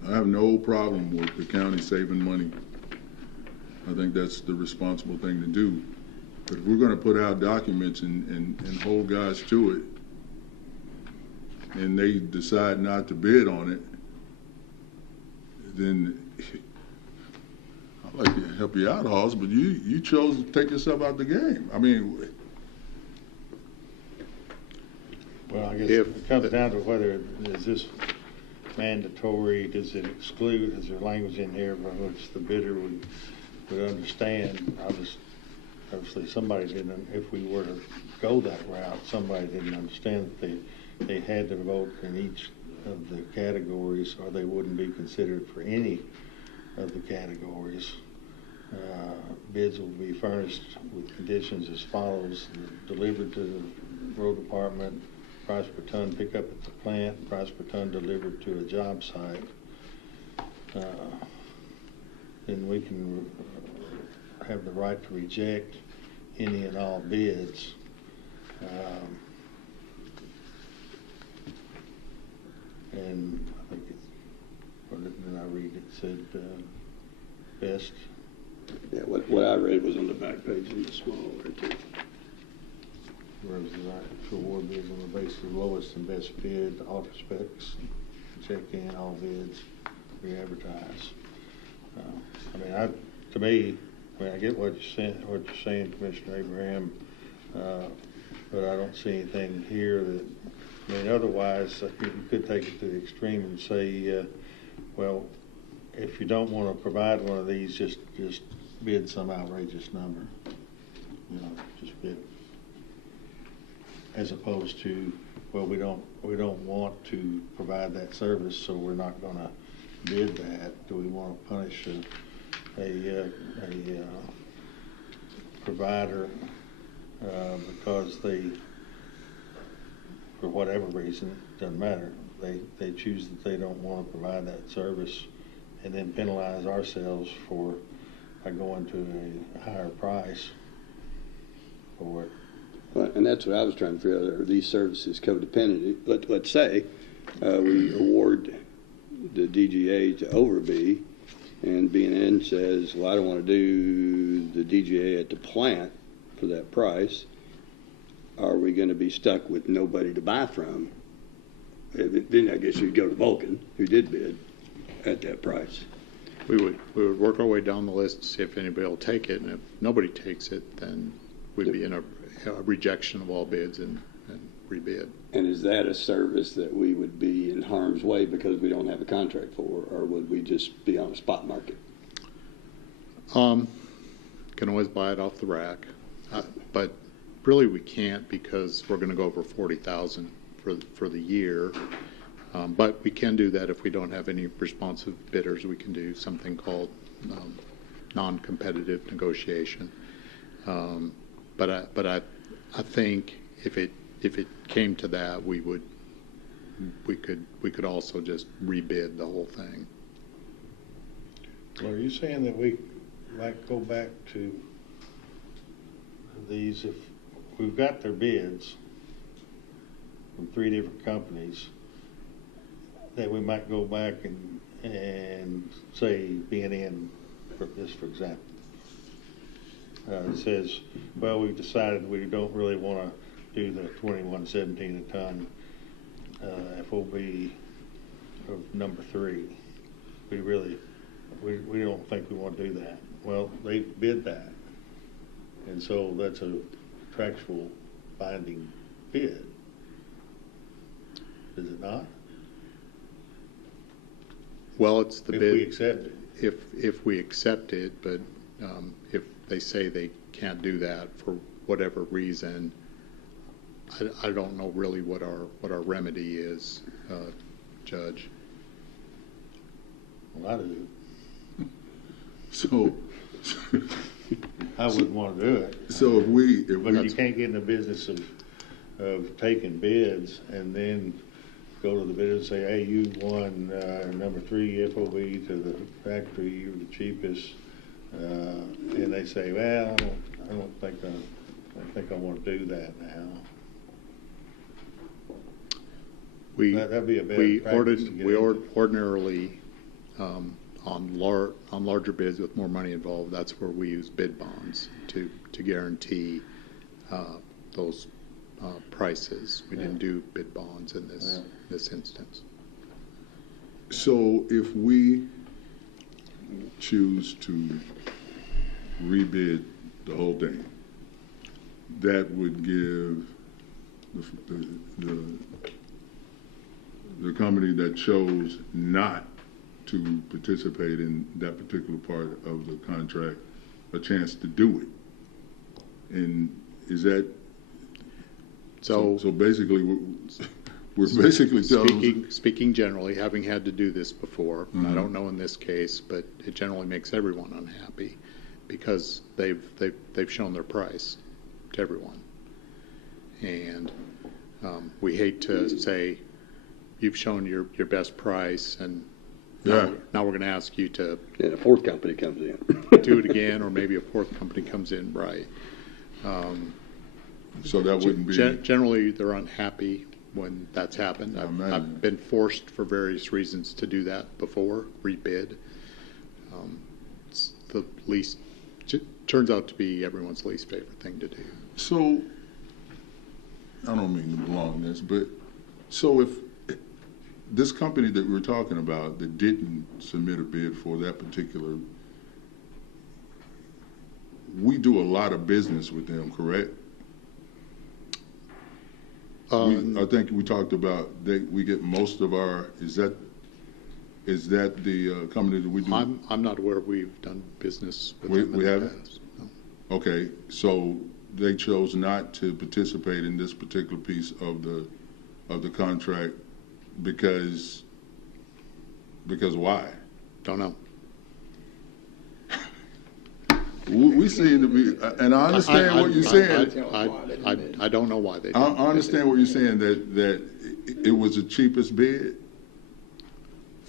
I have no problem with the county saving money. I think that's the responsible thing to do. But if we're going to put out documents and hold guys to it, and they decide not to bid on it, then I'd like to help you out, Hoss, but you chose to take yourself out the game. I mean, Well, I guess it comes down to whether, is this mandatory, does it exclude, is there language in here by which the bidder would understand? Obviously somebody didn't, if we were to go that route, somebody didn't understand that they had to vote in each of the categories or they wouldn't be considered for any of the categories. Bids will be furnished with conditions as follows: delivered to the road department, price per ton pick up at the plant, price per ton delivered to a job site. Then we can have the right to reject any and all bids. And I think what did I read? It said best. Yeah, what I read was on the back page in the small right there. Whereas the right to award bids on the basis of lowest and best bid, alter specs, check in all bids, re-advertise. To me, I get what you're saying, Commissioner Abraham, but I don't see anything here that, otherwise you could take it to the extreme and say, well, if you don't want to provide one of these, just bid some outrageous number. Just bid. As opposed to, well, we don't want to provide that service, so we're not going to bid that. Do we want to punish a provider because they, for whatever reason, it doesn't matter, they choose that they don't want to provide that service, and then penalize ourselves by going to a higher price for it? Well, and that's what I was trying to figure out. Are these services codependent? Let's say we award the DGA to Overby, and B&N says, well, I don't want to do the DGA at the plant for that price. Are we going to be stuck with nobody to buy from? Then I guess you'd go to Vulcan, who did bid at that price. We would work our way down the list to see if anybody will take it, and if nobody takes it, then we'd be in a rejection of all bids and rebid. And is that a service that we would be in harm's way because we don't have a contract for, or would we just be on a spot market? Can always buy it off the rack, but really we can't because we're going to go over 40,000 for the year. But we can do that if we don't have any responsive bidders. We can do something called non-competitive negotiation. But I think if it came to that, we could also just rebid the whole thing. Well, are you saying that we might go back to these, if we've got their bids from 3 different companies, that we might go back and say B&N, for example, it says, well, we've decided we don't really want to do the 21.17 a ton FOB of number 3. We don't think we want to do that. Well, they bid that, and so that's a contractual binding bid. Is it not? Well, it's the If bid. we accept it. If we accept it, but if they say they can't do that for whatever reason, I don't know really what our remedy is, Judge. Well, I do. So, I wouldn't want to do it. so if we But you can't get in the business of taking bids and then go to the bidder and say, hey, you won number 3 FOB to the factory, you were the cheapest, and they say, well, I don't think I want to do that now. That'd be a bad practice to get into. Ordinarily on larger bids with more money involved, that's where we use bid bonds to guarantee those prices. We didn't do bid bonds in this instance. So if we choose to rebid the whole thing, that would give the company that chose not to participate in that particular part of the contract a chance to do it. And is that so basically we're basically telling speaking generally, having had to do this before, Mm-hmm. I don't know in this case, but it generally makes everyone unhappy because they've shown their price to everyone, and we hate to say you've shown your best price, and now we're going to ask you to And a fourth company comes in. do it again, or maybe a fourth company comes in, right? so that wouldn't be Generally, they're unhappy when that's happened. imagine. I've been forced for various reasons to do that before, rebid. It's the least, turns out to be everyone's least favorite thing to do. So I don't mean to belong this, but so if this company that we're talking about that didn't submit a bid for that particular, we do a lot of business with them, correct? I think we talked about we get most of our, is that the company that we do? I'm not aware we've done business with them We in the haven't? past. No. Okay, so they chose not to participate in this particular piece of the contract because why? Don't know. We seem to be, and I understand what you're saying. I don't know why they I didn't. understand what you're saying, that it was the cheapest bid.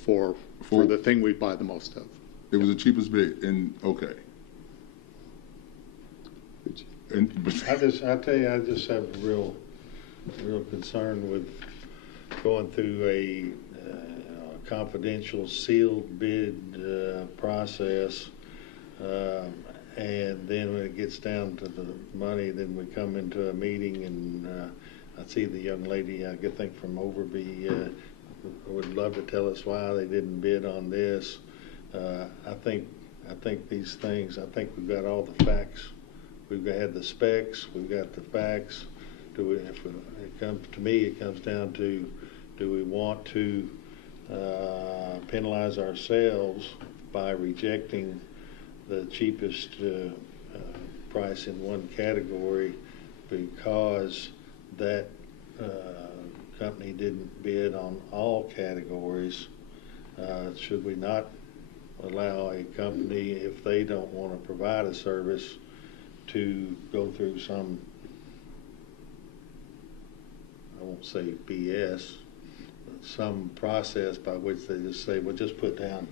For the thing we buy the most of. It was the cheapest bid, and okay. I tell you, I just have a real concern with going through a confidential sealed bid process. And then when it gets down to the money, then we come into a meeting and I see the young lady, I think from Overby, would love to tell us why they didn't bid on this. I think these things, I think we've got all the facts. We've had the specs, we've got the facts. To me, it comes down to, do we want to penalize ourselves by rejecting the cheapest price in one category because that company didn't bid on all categories? Should we not allow a company, if they don't want to provide a service, to go through some, I won't say BS, but some process by which they just say, well, just put down,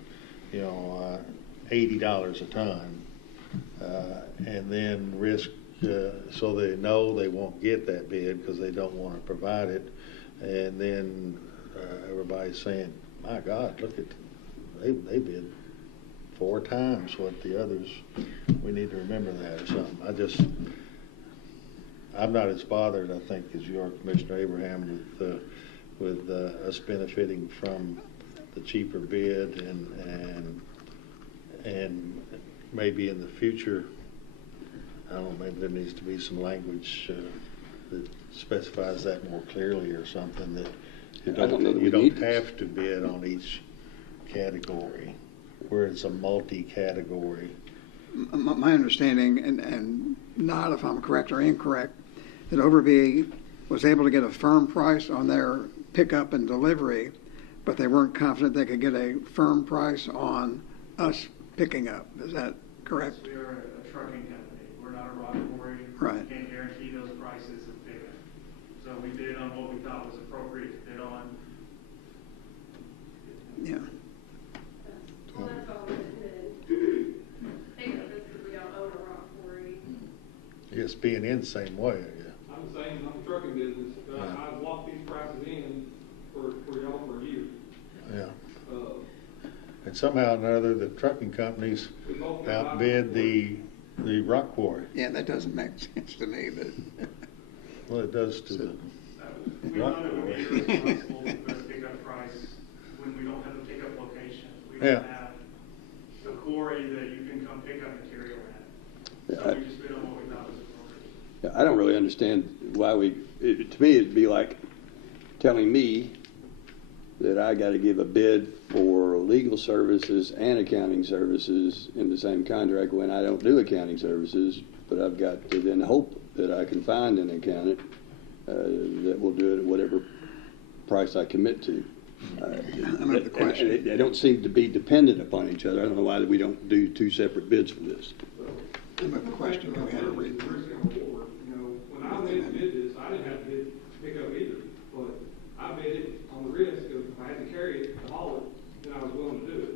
$80 a ton, and then risk, so they know they won't get that bid because they don't want to provide it, and then everybody's saying, my God, look at, they bid 4 times what the others. We need to remember that or something. I'm not as bothered, I think, as you are, Commissioner Abraham, with us benefiting from the cheaper bid, and maybe in the future, I don't know, maybe there needs to be some language that specifies that more clearly or something, that you don't have to bid on each category, where it's a multi-category. My understanding, and not if I'm correct or incorrect, that Overby was able to get a firm price on their pickup and delivery, but they weren't confident they could get a firm price on us picking up. Is that correct? Yes, we are a trucking company. We're not a rock quarry. Right. We can't guarantee those prices of pickup. So we bid on what we thought was appropriate to bid on. Yeah. Well, that's all we're doing. Pickup is because we don't own a rock quarry. It's being in the same way, yeah. I'm the same, I'm a trucking business. I've locked these prices in for y'all for a year. Yeah. And somehow or another, the trucking companies outbid the rock quarry. Yeah, that doesn't make sense to me, but. Well, it does to the We rock thought it would be quarry. irresponsible to put a pickup price when we don't have a pickup location. We Yeah. don't have a quarry that you can come pick up material at. So we just bid on what we thought was appropriate. I don't really understand why to me, it'd be like telling me that I got to give a bid for legal services and accounting services in the same contract when I don't do accounting services, but I've got to then hope that I can find an accountant that will do it at whatever price I commit to. They don't seem to be dependent upon each other. I don't know why we don't do 2 separate bids for this. I have a question. We had to read. When I went to bid this, I didn't have to pick up either, but I bid it on the risk of if I had to carry it to haul it, then I was willing to do it.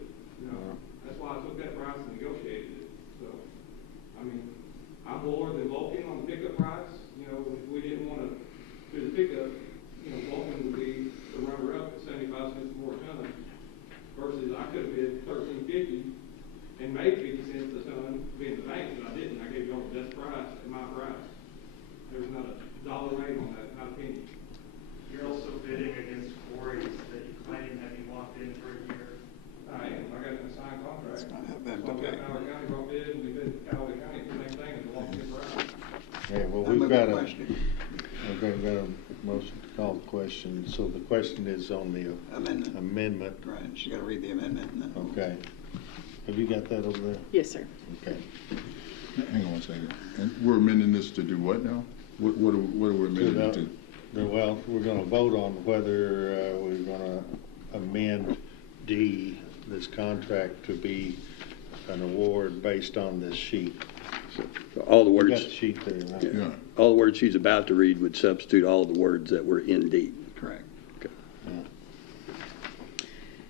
That's why I took that price and negotiated it. So, I mean, I'm lower than Vulcan on the pickup price. If we didn't want to do the pickup, Vulcan would be the runner-up at 75 cents more a ton. Versus I could have bid $13.50 and made 50 cents a ton being the bank, but I didn't. I gave y'all the best price at my price. There's not a dollar made on that, not a penny. You're also bidding against quarries that you claim have you locked in for a year. I am. I got a signed contract. Let's not have that So we got debate. Howard County brought bid, and we bid Callaway County for the same thing as a long-term price. Yeah, well, I'm we've with got the a question. motion to call the question. So the question is on the amendment. Right, she got to read the amendment. And then Okay. Have you got that over there? Yes, sir. Okay. Hang on one second. And we're amending this to do what now? What are we amending it to? Well, we're going to vote on whether we're going to amend D, this contract, to be an award based on this sheet. So all the You got words, the sheet there, right? Yeah. all the words she's about to read would substitute all the words that were in D. Correct.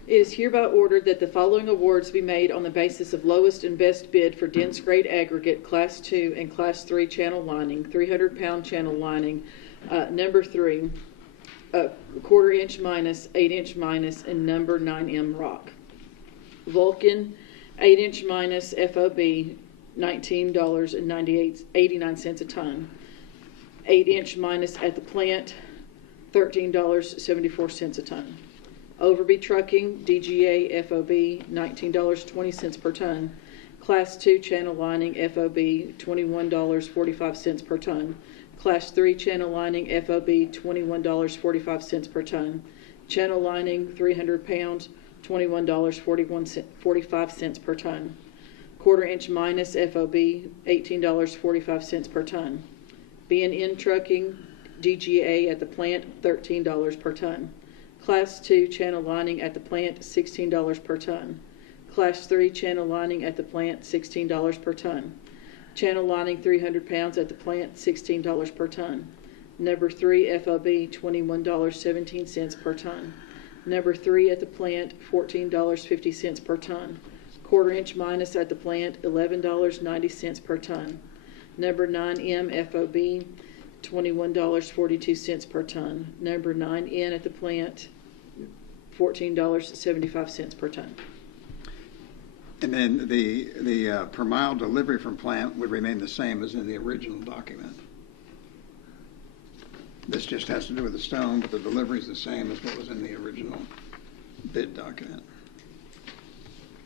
It is hereby ordered that the following awards be made on the basis of lowest and best bid for dense grade aggregate, Class 2 and Class 3 channel lining, 300-pound channel lining, number 3, quarter-inch minus, 8-inch minus, and number 9M rock. Vulcan, 8-inch minus, FOB, $19.89 a ton. 8-inch minus at the plant, $13.74 a ton. Overby Trucking, DGA, FOB, $19.20 per ton. Class 2 channel lining, FOB, $21.45 per ton. Class 3 channel lining, FOB, $21.45 per ton. Channel lining, 300 pounds, $21.45 per ton. Quarter-inch minus, FOB, $18.45 per ton. B&N Trucking, DGA at the plant, $13 per ton. Class 2 channel lining at the plant, $16 per ton. Class 3 channel lining at the plant, $16 per ton. Channel lining 300 pounds at the plant, $16 per ton. Number 3 FOB, $21.17 per ton. Number 3 at the plant, $14.50 per ton. Quarter-inch minus at the plant, $11.90 per ton. Number 9M FOB, $21.42 per ton. Number 9N at the plant, $14.75 per ton. And then the per mile delivery from plant would remain the same as in the original document. This just has to do with the stone, but the delivery is the same as what was in the original bid document.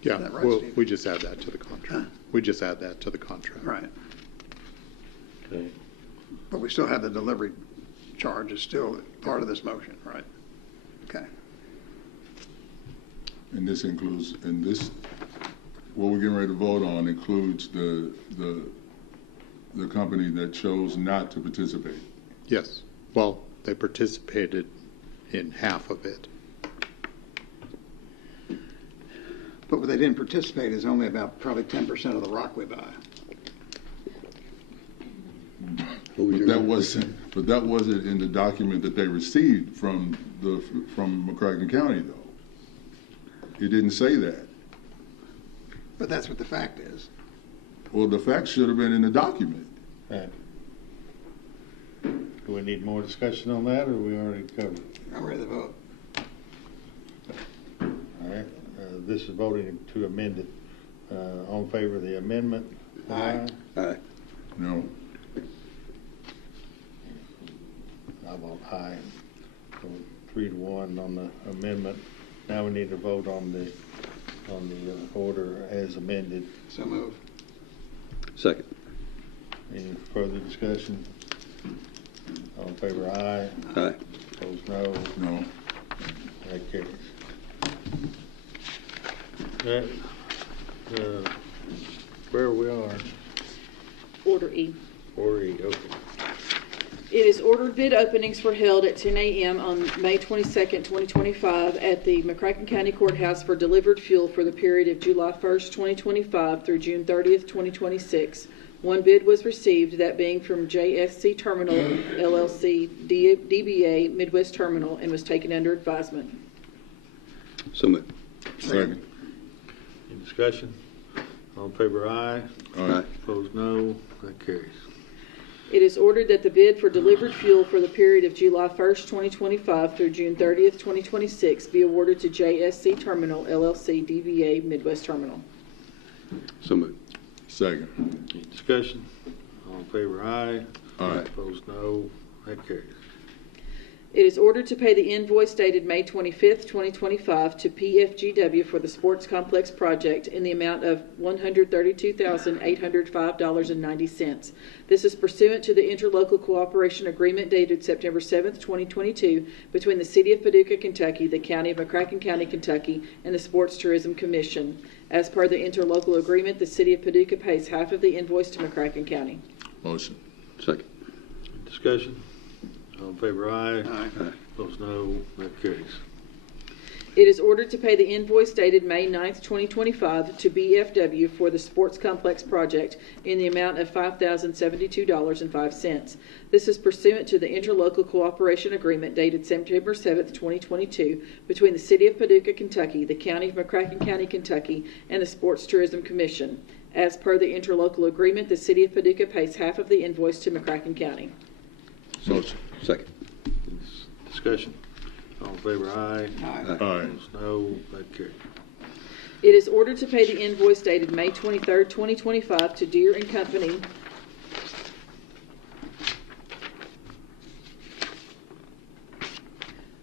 Yeah, Is that right, well, Steve? we just add that to the contract. We just add that to the contract. Right. Okay. But we still have the delivery charge is still part of this motion, right? Okay. And this includes, and this, what we're getting ready to vote on includes the company that chose not to participate. Yes. Well, they participated in half of it. But what they didn't participate is only about probably 10% of the rock we buy. But that wasn't in the document that they received from McCracken County, though. It didn't say that. But that's what the fact is. Well, the fact should have been in the document. Right. Do we need more discussion on that, or we already covered it? I'm ready to vote. All right, this is voting to amend it. All in favor of the amendment? Aye. Aye. No. I vote aye. So 3-1 on the amendment. Now we need to vote on the order as amended. So move. Second. Any further discussion? All in favor, aye. Aye. Opposed, no. No. That carries. That, where we are, Order E. order E, okay. It is ordered bid openings were held at 10 a.m. on May 22nd, 2025 at the McCracken County Courthouse for delivered fuel for the period of July 1st, 2025 through June 30th, 2026. One bid was received, that being from JSC Terminal, LLC, DBA Midwest Terminal, and was taken under advisement. So moved. Second. Any discussion? All in favor, aye. Aye. Opposed, no. That carries. It is ordered that the bid for delivered fuel for the period of July 1st, 2025 through June 30th, 2026 be awarded to JSC Terminal, LLC, DBA Midwest Terminal. So moved. Second. Any discussion? All in favor, aye. Aye. Opposed, no. That carries. It is ordered to pay the invoice dated May 25th, 2025 to PFGW for the Sports Complex project in the amount of $132,805.90. This is pursuant to the interlocal cooperation agreement dated September 7th, 2022 between the City of Paducah, Kentucky, the County of McCracken County, Kentucky, and the Sports Tourism Commission. As per the interlocal agreement, the City of Paducah pays half of the invoice to McCracken County. Motion. Second. Discussion? All in favor, aye. Aye. Opposed, no. That carries. It is ordered to pay the invoice dated May 9th, 2025 to BFW for the Sports Complex project in the amount of $5,072.05. This is pursuant to the interlocal cooperation agreement dated September 7th, 2022 between the City of Paducah, Kentucky, the County of McCracken County, Kentucky, and the Sports Tourism Commission. As per the interlocal agreement, the City of Paducah pays half of the invoice to McCracken County. Motion. Second. Discussion. All in favor, aye. Aye. Opposed, no. That carries. It is ordered to pay the invoice dated May 23rd, 2025 to Deere and Company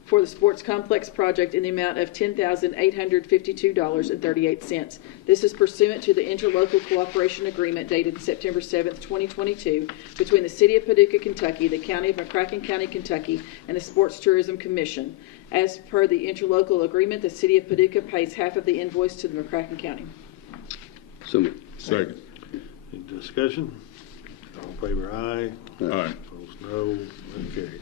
for the Sports Complex project in the amount of $10,852.38. This is pursuant to the interlocal cooperation agreement dated September 7th, 2022 between the City of Paducah, Kentucky, the County of McCracken County, Kentucky, and the Sports Tourism Commission. As per the interlocal agreement, the City of Paducah pays half of the invoice to the McCracken County. So moved. Second. Any discussion? All in favor, aye. Aye. Opposed, no. That carries.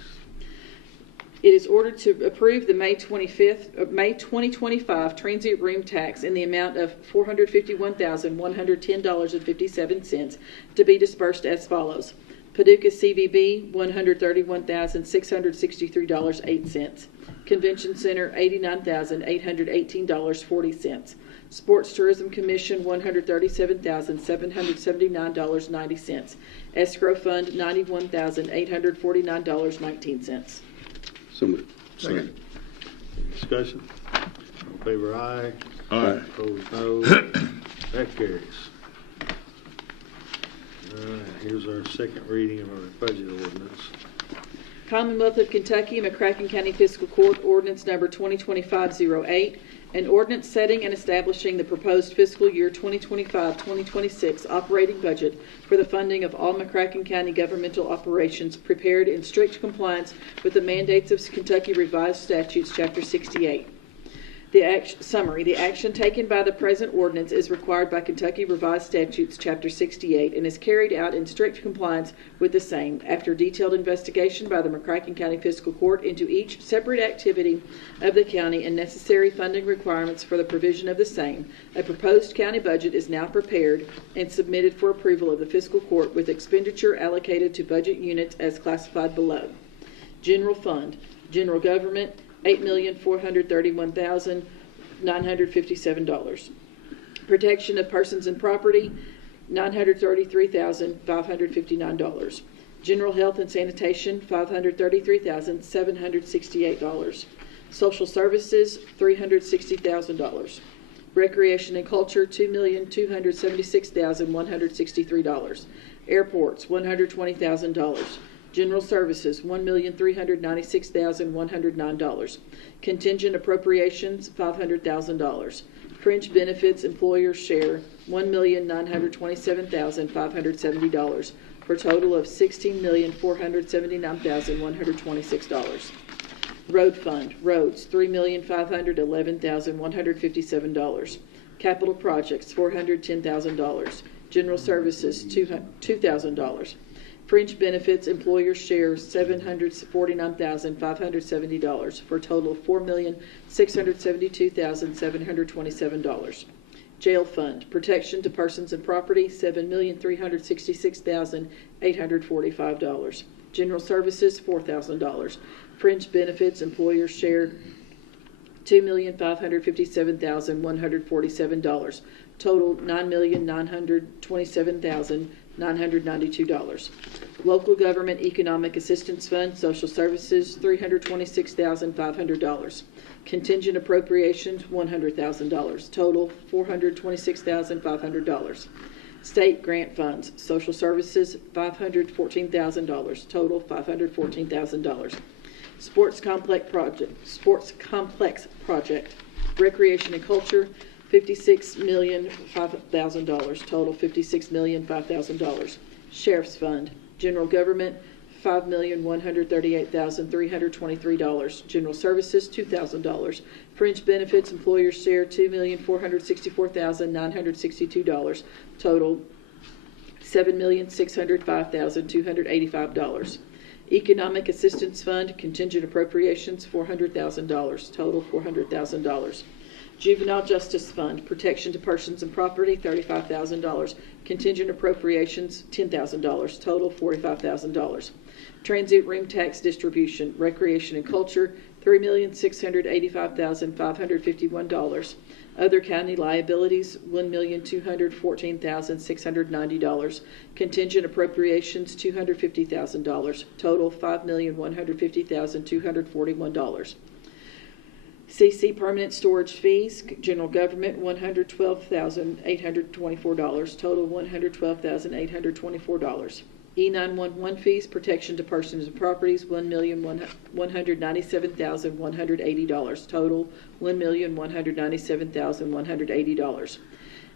It is ordered to approve the May 2025 transient room tax in the amount of $451,110.57 to be dispersed as follows. Paducah CVB, $131,663.08. Convention Center, $89,818.40. Sports Tourism Commission, $137,779.90. Escrow Fund, $91,849.19. So moved. Second. Any discussion? All in favor, aye. Aye. Opposed, no. That carries. All right, here's our second reading of our budget ordinance. Commonwealth of Kentucky, McCracken County Fiscal Court, Ordinance Number 2025-08, an ordinance setting and establishing the proposed fiscal year 2025-2026 operating budget for the funding of all McCracken County governmental operations prepared in strict compliance with the mandates of Kentucky Revised Statutes, Chapter 68. Summary. The action taken by the present ordinance is required by Kentucky Revised Statutes, Chapter 68, and is carried out in strict compliance with the same. After detailed investigation by the McCracken County Fiscal Court into each separate activity of the county and necessary funding requirements for the provision of the same, a proposed county budget is now prepared and submitted for approval of the Fiscal Court with expenditure allocated to budget units as classified below. General Fund, General Government, $8,431,957. Protection of Persons and Property, $933,559. General Health and Sanitation, $533,768. Social Services, $360,000. Recreation and Culture, $2,276,163. Airports, $120,000. General Services, $1,396,109. Contingent Appropriations, $500,000. Fringe Benefits Employer Share, $1,927,570, for a total of $16,479,126. Road Fund, Roads, $3,511,157. Capital Projects, $410,000. General Services, $2,000. Fringe Benefits Employer Share, $749,570, for a total of $4,672,727. Jail Fund, Protection to Persons and Property, $7,366,845. General Services, $4,000. Fringe Benefits Employer Share, $2,557,147. Total $9,927,992. Local Government Economic Assistance Fund, Social Services, $326,500. Contingent Appropriations, $100,000. Total, $426,500. State Grant Funds, Social Services, $514,000. Total, $514,000. Sports Complex Project. Recreation and Culture, $56,005,000. Total, $56,005,000. Sheriff's Fund, General Government, $5,138,323. General Services, $2,000. Fringe Benefits Employer Share, $2,464,962. Total, $7,605,285. Economic Assistance Fund, contingent appropriations, $400,000, total $400,000. Juvenile Justice Fund, protection to persons and property, $35,000, contingent appropriations, $10,000, total $45,000. Transient room tax distribution, recreation and culture, $3,685,551. Other county liabilities, $1,214,690. Contingent appropriations, $250,000. Total, $5,150,241. CC permanent storage fees, general government, $112,824. Total, $112,824. E911 fees, protection to persons and properties, $1,197,180. Total, $1,197,180.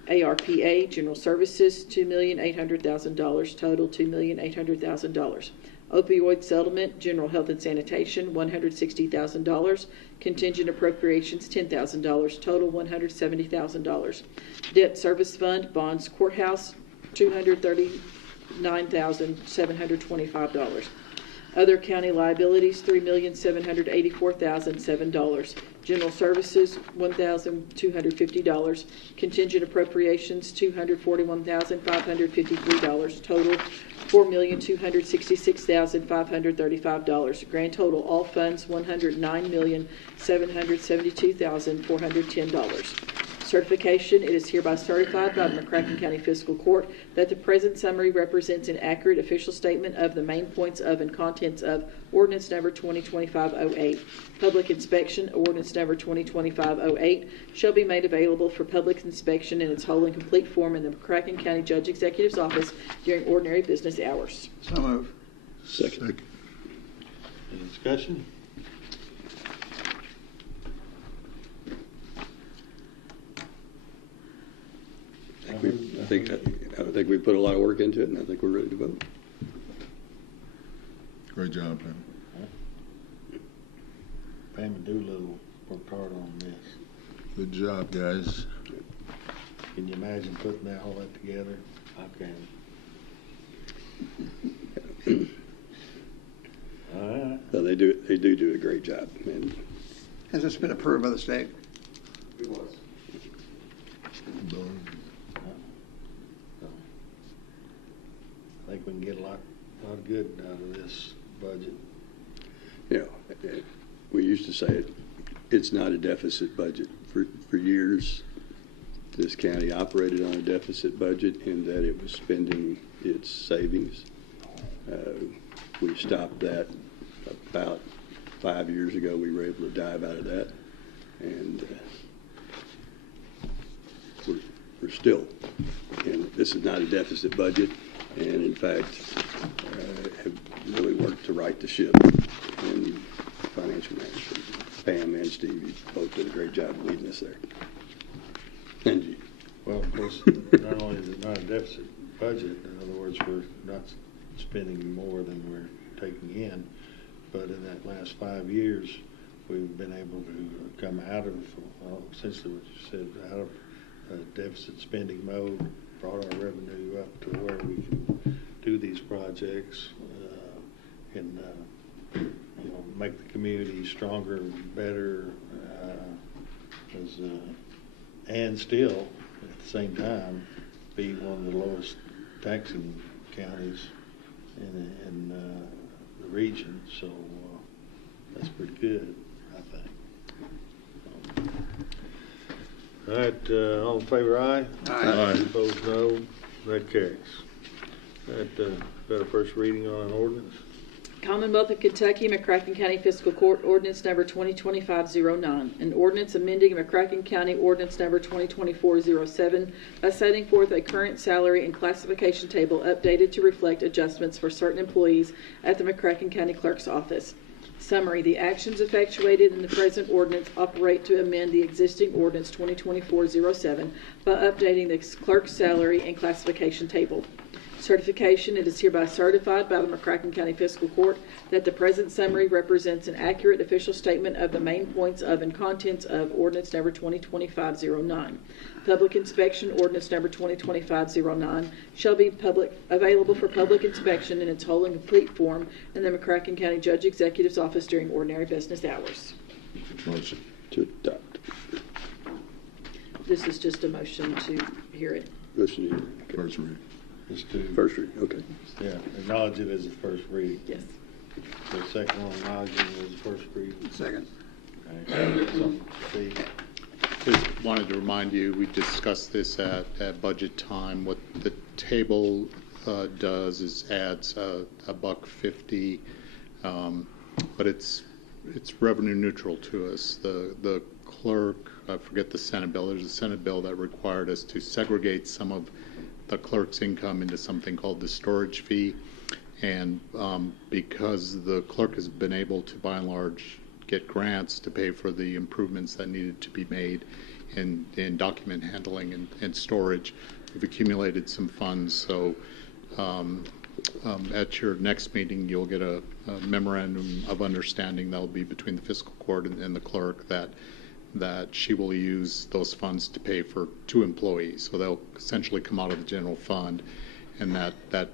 ARPA, general services, $2,800,000. Total, $2,800,000. Opioid settlement, general health and sanitation, $160,000. Contingent appropriations, $10,000. Total, $170,000. Debt service fund, bonds courthouse, $239,725. Other county liabilities, $3,784,007. General services, $1,250. Contingent appropriations, $241,553. Total, $4,266,535. Grand total, all funds, $109,772,410. Certification, it is hereby certified by the McCracken County Fiscal Court that the present summary represents an accurate official statement of the main points of and contents of ordinance number 2025-08. Public inspection, ordinance number 2025-08, shall be made available for public inspection in its whole and complete form in the McCracken County Judge Executive's office during ordinary business hours. So move. Second. Any discussion? I think we put a lot of work into it, and I think we're ready to vote. Great job, Pam. Pam and Doolittle worked hard on this. Good job, guys. Can you imagine putting all that together? I can. All right. So they do a great job. And Has this been approved by the state? It was. I think we can get a lot of good out of this budget. you know, we used to say it's not a deficit budget. For years, this county operated on a deficit budget in that it was spending its savings. We stopped that about 5 years ago. We were able to dive out of that, and we're still. And this is not a deficit budget, and in fact, have really worked to right the ship in financial management. Pam and Steve, you both did a great job leading us there. And you. Well, of course, not only is it not a deficit budget, in other words, we're not spending more than we're taking in, but in that last 5 years, we've been able to come out of, essentially what you said, out of a deficit spending mode, brought our revenue up to where we can do these projects and make the community stronger and better, and still at the same time be one of the lowest taxing counties in the region. So that's pretty good, I think. All right, all in favor, aye? Aye. Opposed, no. That carries. Got a first reading on an ordinance. Commonwealth of Kentucky, McCracken County Fiscal Court, ordinance number 2025-09. An ordinance amending McCracken County ordinance number 2024-07 by setting forth a current salary and classification table updated to reflect adjustments for certain employees at the McCracken County Clerk's office. Summary: the actions effectuated in the present ordinance operate to amend the existing ordinance 2024-07 by updating the clerk's salary and classification table. Certification, it is hereby certified by the McCracken County Fiscal Court that the present summary represents an accurate official statement of the main points of and contents of ordinance number 2025-09. Public inspection, ordinance number 2025-09 shall be available for public inspection in its whole and complete form in the McCracken County Judge Executive's office during ordinary business hours. Motion. To adopt. This is just a motion to hear it. Motion to hear. First reading. Just to, First reading, okay. yeah, acknowledge it as a first read. Yes. The second one, acknowledging it as a first read. Second. Okay. So, see, Just wanted to remind you, we discussed this at budget time. What the table does is adds a $1.50, but it's revenue neutral to us. The clerk, I forget the Senate bill. There's a Senate bill that required us to segregate some of the clerk's income into something called the storage fee, and because the clerk has been able to, by and large, get grants to pay for the improvements that needed to be made in document handling and storage, we've accumulated some funds. So at your next meeting, you'll get a memorandum of understanding that will be between the fiscal court and the clerk that she will use those funds to pay for 2 employees. So they'll essentially come out of the general fund, and that those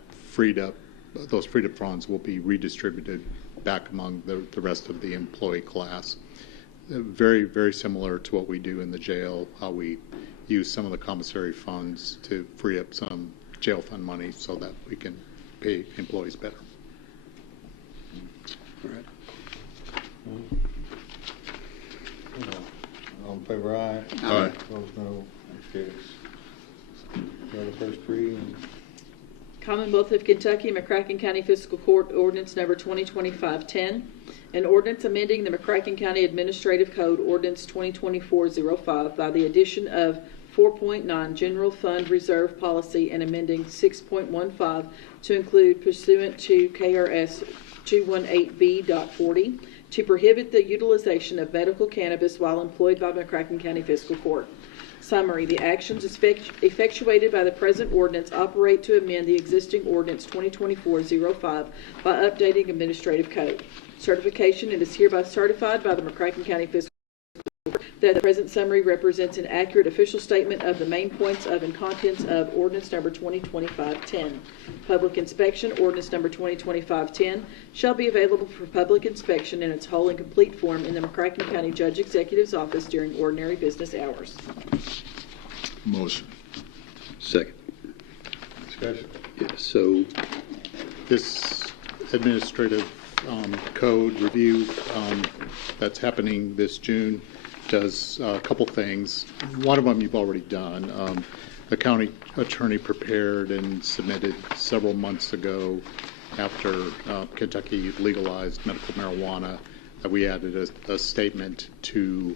freed up funds will be redistributed back among the rest of the employee class. Very, very similar to what we do in the jail, how we use some of the commissary funds to free up some jail fund money so that we can pay employees better. All right. all in favor, aye. Aye. Opposed, no. That carries. Go to first reading. Commonwealth of Kentucky, McCracken County Fiscal Court, ordinance number 2025-10, an ordinance amending the McCracken County Administrative Code, ordinance 2024-05, by the addition of 4.9 General Fund Reserve Policy and amending 6.15 to include pursuant to KRS 218B.40 to prohibit the utilization of medical cannabis while employed by McCracken County Fiscal Court. Summary, the actions effectuated by the present ordinance operate to amend the existing ordinance 2024-05 by updating administrative code. Certification, it is hereby certified by the McCracken County Fiscal Court that the present summary represents an accurate official statement of the main points of and contents of ordinance number 2025-10. Public inspection, ordinance number 2025-10 shall be available for public inspection in its whole and complete form in the McCracken County Judge Executive's office during ordinary business hours. Motion. Second. Discussion. Yes, so This administrative code review that's happening this June does a couple things. One of them you've already done. The county attorney prepared and submitted several months ago after Kentucky legalized medical marijuana that we added a statement to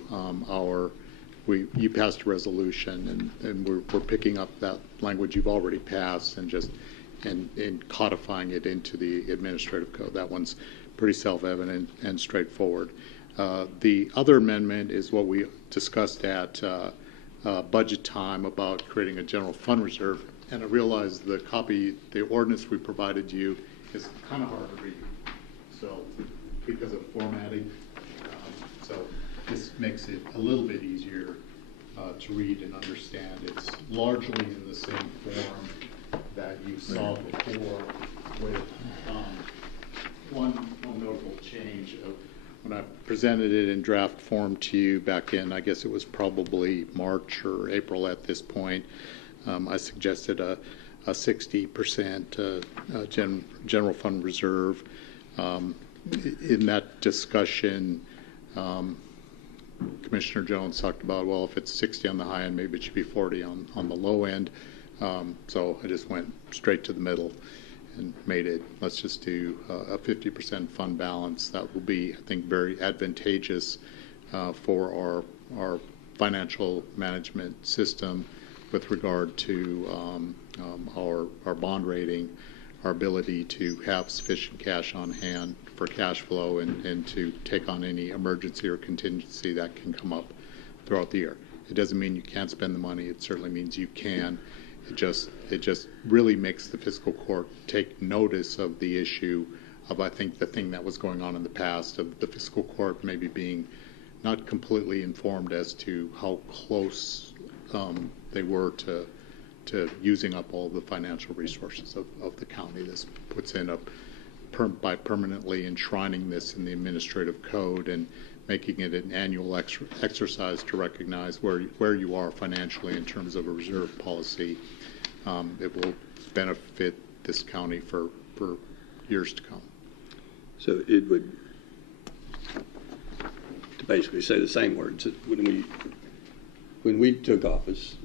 you passed a resolution, and we're picking up that language you've already passed and just and codifying it into the administrative code. That one's pretty self-evident and straightforward. The other amendment is what we discussed at budget time about creating a general fund reserve, and I realize the ordinance we provided you is kind of hard to read, so because of formatting, so this makes it a little bit easier to read and understand. It's largely in the same form that you saw before, with one notable change of when I presented it in draft form to you back in, I guess it was probably March or April at this point, I suggested a 60% general fund reserve. In that discussion, Commissioner Jones talked about, well, if it's 60 on the high end, maybe it should be 40 on the low end. So I just went straight to the middle and made it, let's just do a 50% fund balance. That will be, I think, very advantageous for our financial management system with regard to our bond rating, our ability to have sufficient cash on hand for cash flow and to take on any emergency or contingency that can come up throughout the year. It doesn't mean you can't spend the money. It certainly means you can. It just really makes the fiscal court take notice of the issue of, I think, the thing that was going on in the past of the fiscal court maybe being not completely informed as to how close they were to using up all the financial resources of the county. This puts in by permanently enshrining this in the administrative code and making it an annual exercise to recognize where you are financially in terms of a reserve policy. It will benefit this county for years to come. So it would, to basically say the same words, when we took office,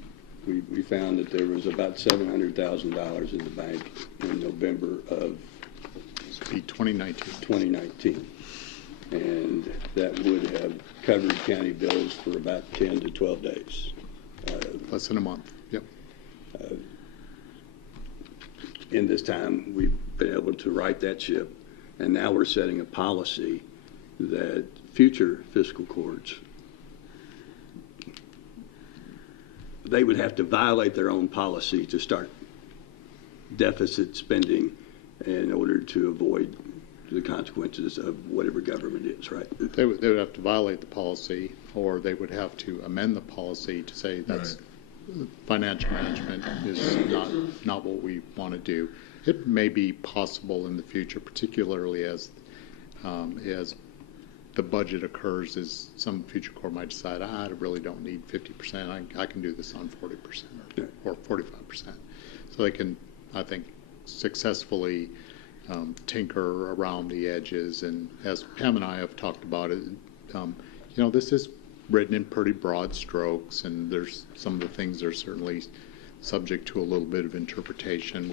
we found that there was about $700,000 in the bank in November of 2019. And that would have covered county bills for about 10 to 12 days. Less than a month, yep. In this time, we've been able to right that ship, and now we're setting a policy that future fiscal courts, they would have to violate their own policy to start deficit spending in order to avoid the consequences of whatever government is, right? They would have to violate the policy, or they would have to amend the policy to say that's financial management is not what we want to do. It may be possible in the future, particularly as the budget occurs, as some future court might decide, I really don't need 50%. I can do this on 40% or 45%. So they can, I think, successfully tinker around the edges. And as Pam and I have talked about it, this is written in pretty broad strokes, and there's some of the things are certainly subject to a little bit of interpretation.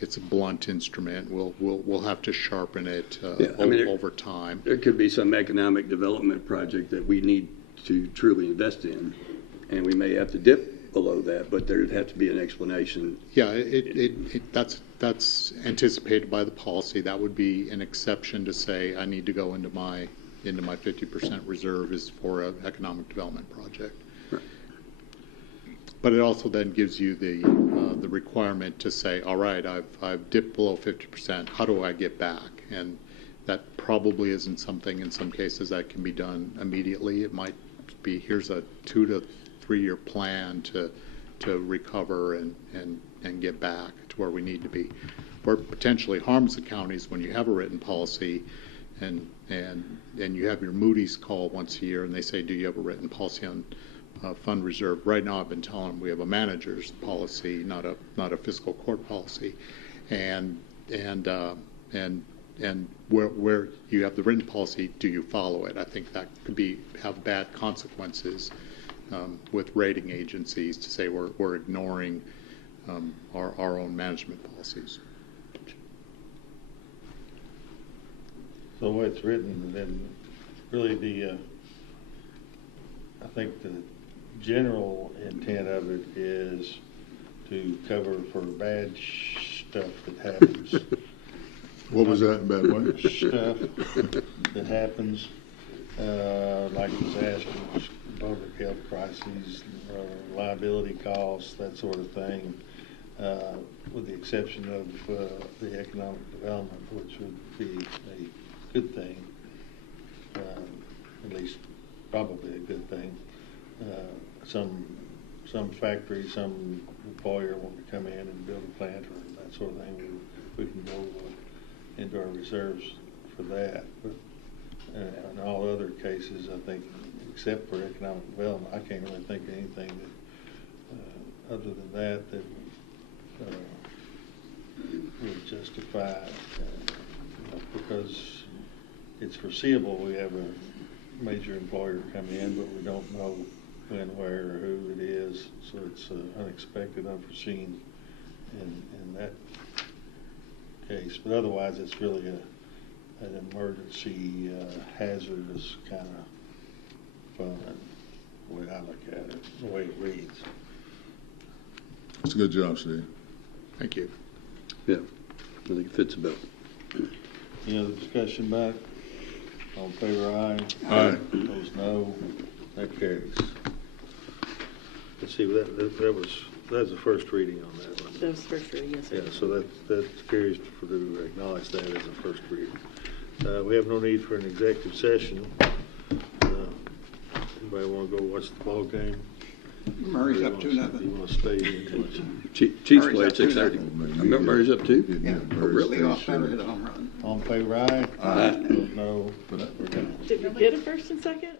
It's a blunt instrument. We'll have to sharpen it over time. There could be some economic development project that we need to truly invest in, and we may have to dip below that, but there'd have to be an explanation. Yeah, that's anticipated by the policy. That would be an exception to say I need to go into my 50% reserve is for an economic development project. Right. But it also then gives you the requirement to say, all right, I've dipped below 50%. How do I get back? And that probably isn't something in some cases that can be done immediately. It might be here's a 2 to 3 year plan to recover and get back to where we need to be. Where it potentially harms the counties when you have a written policy and you have your Moody's call once a year and they say, do you have a written policy on fund reserve? Right now I've been telling them we have a manager's policy, not a fiscal court policy, and where you have the written policy, do you follow it? I think that could have bad consequences with rating agencies to say we're ignoring our own management policies. So the way it's written, then really I think the general intent of it is to cover for bad stuff that happens. What was that, bad what? Stuff that happens, like disasters, public health crises, liability costs, that sort of thing, with the exception of the economic development, which would be a good thing, at least probably a good thing. Some factory, some employer want to come in and build a plant or that sort of thing, we can go into our reserves for that. But in all other cases, I think, except for economic development, I can't really think of anything that, other than that would justify, because it's foreseeable we have a major employer come in, but we don't know when, where, or who it is, so it's unexpected, unforeseen in that case. But otherwise, it's really an emergency, hazardous kind of fund, the way I look at it, the way it reads. It's a good job, Steve. Thank you. Yeah, I think it fits the bill. Any other discussion about it? All in favor, aye. Aye. Opposed, no. That carries. Let's see, that was That's the first reading on that one. That was the first reading, yes, sir. Yeah, so that's curious to acknowledge that as a first reading. We have no need for an executive session. Anybody want to go watch the ball game? Murray's up You 2-0. want to stay in watch? Chiefs Murray's play up at 6:30. 2-0. I remember Murray's up too. Yeah, really off center hit a home run. All in favor, aye? Aye. No, we're done. Did we get a first and second?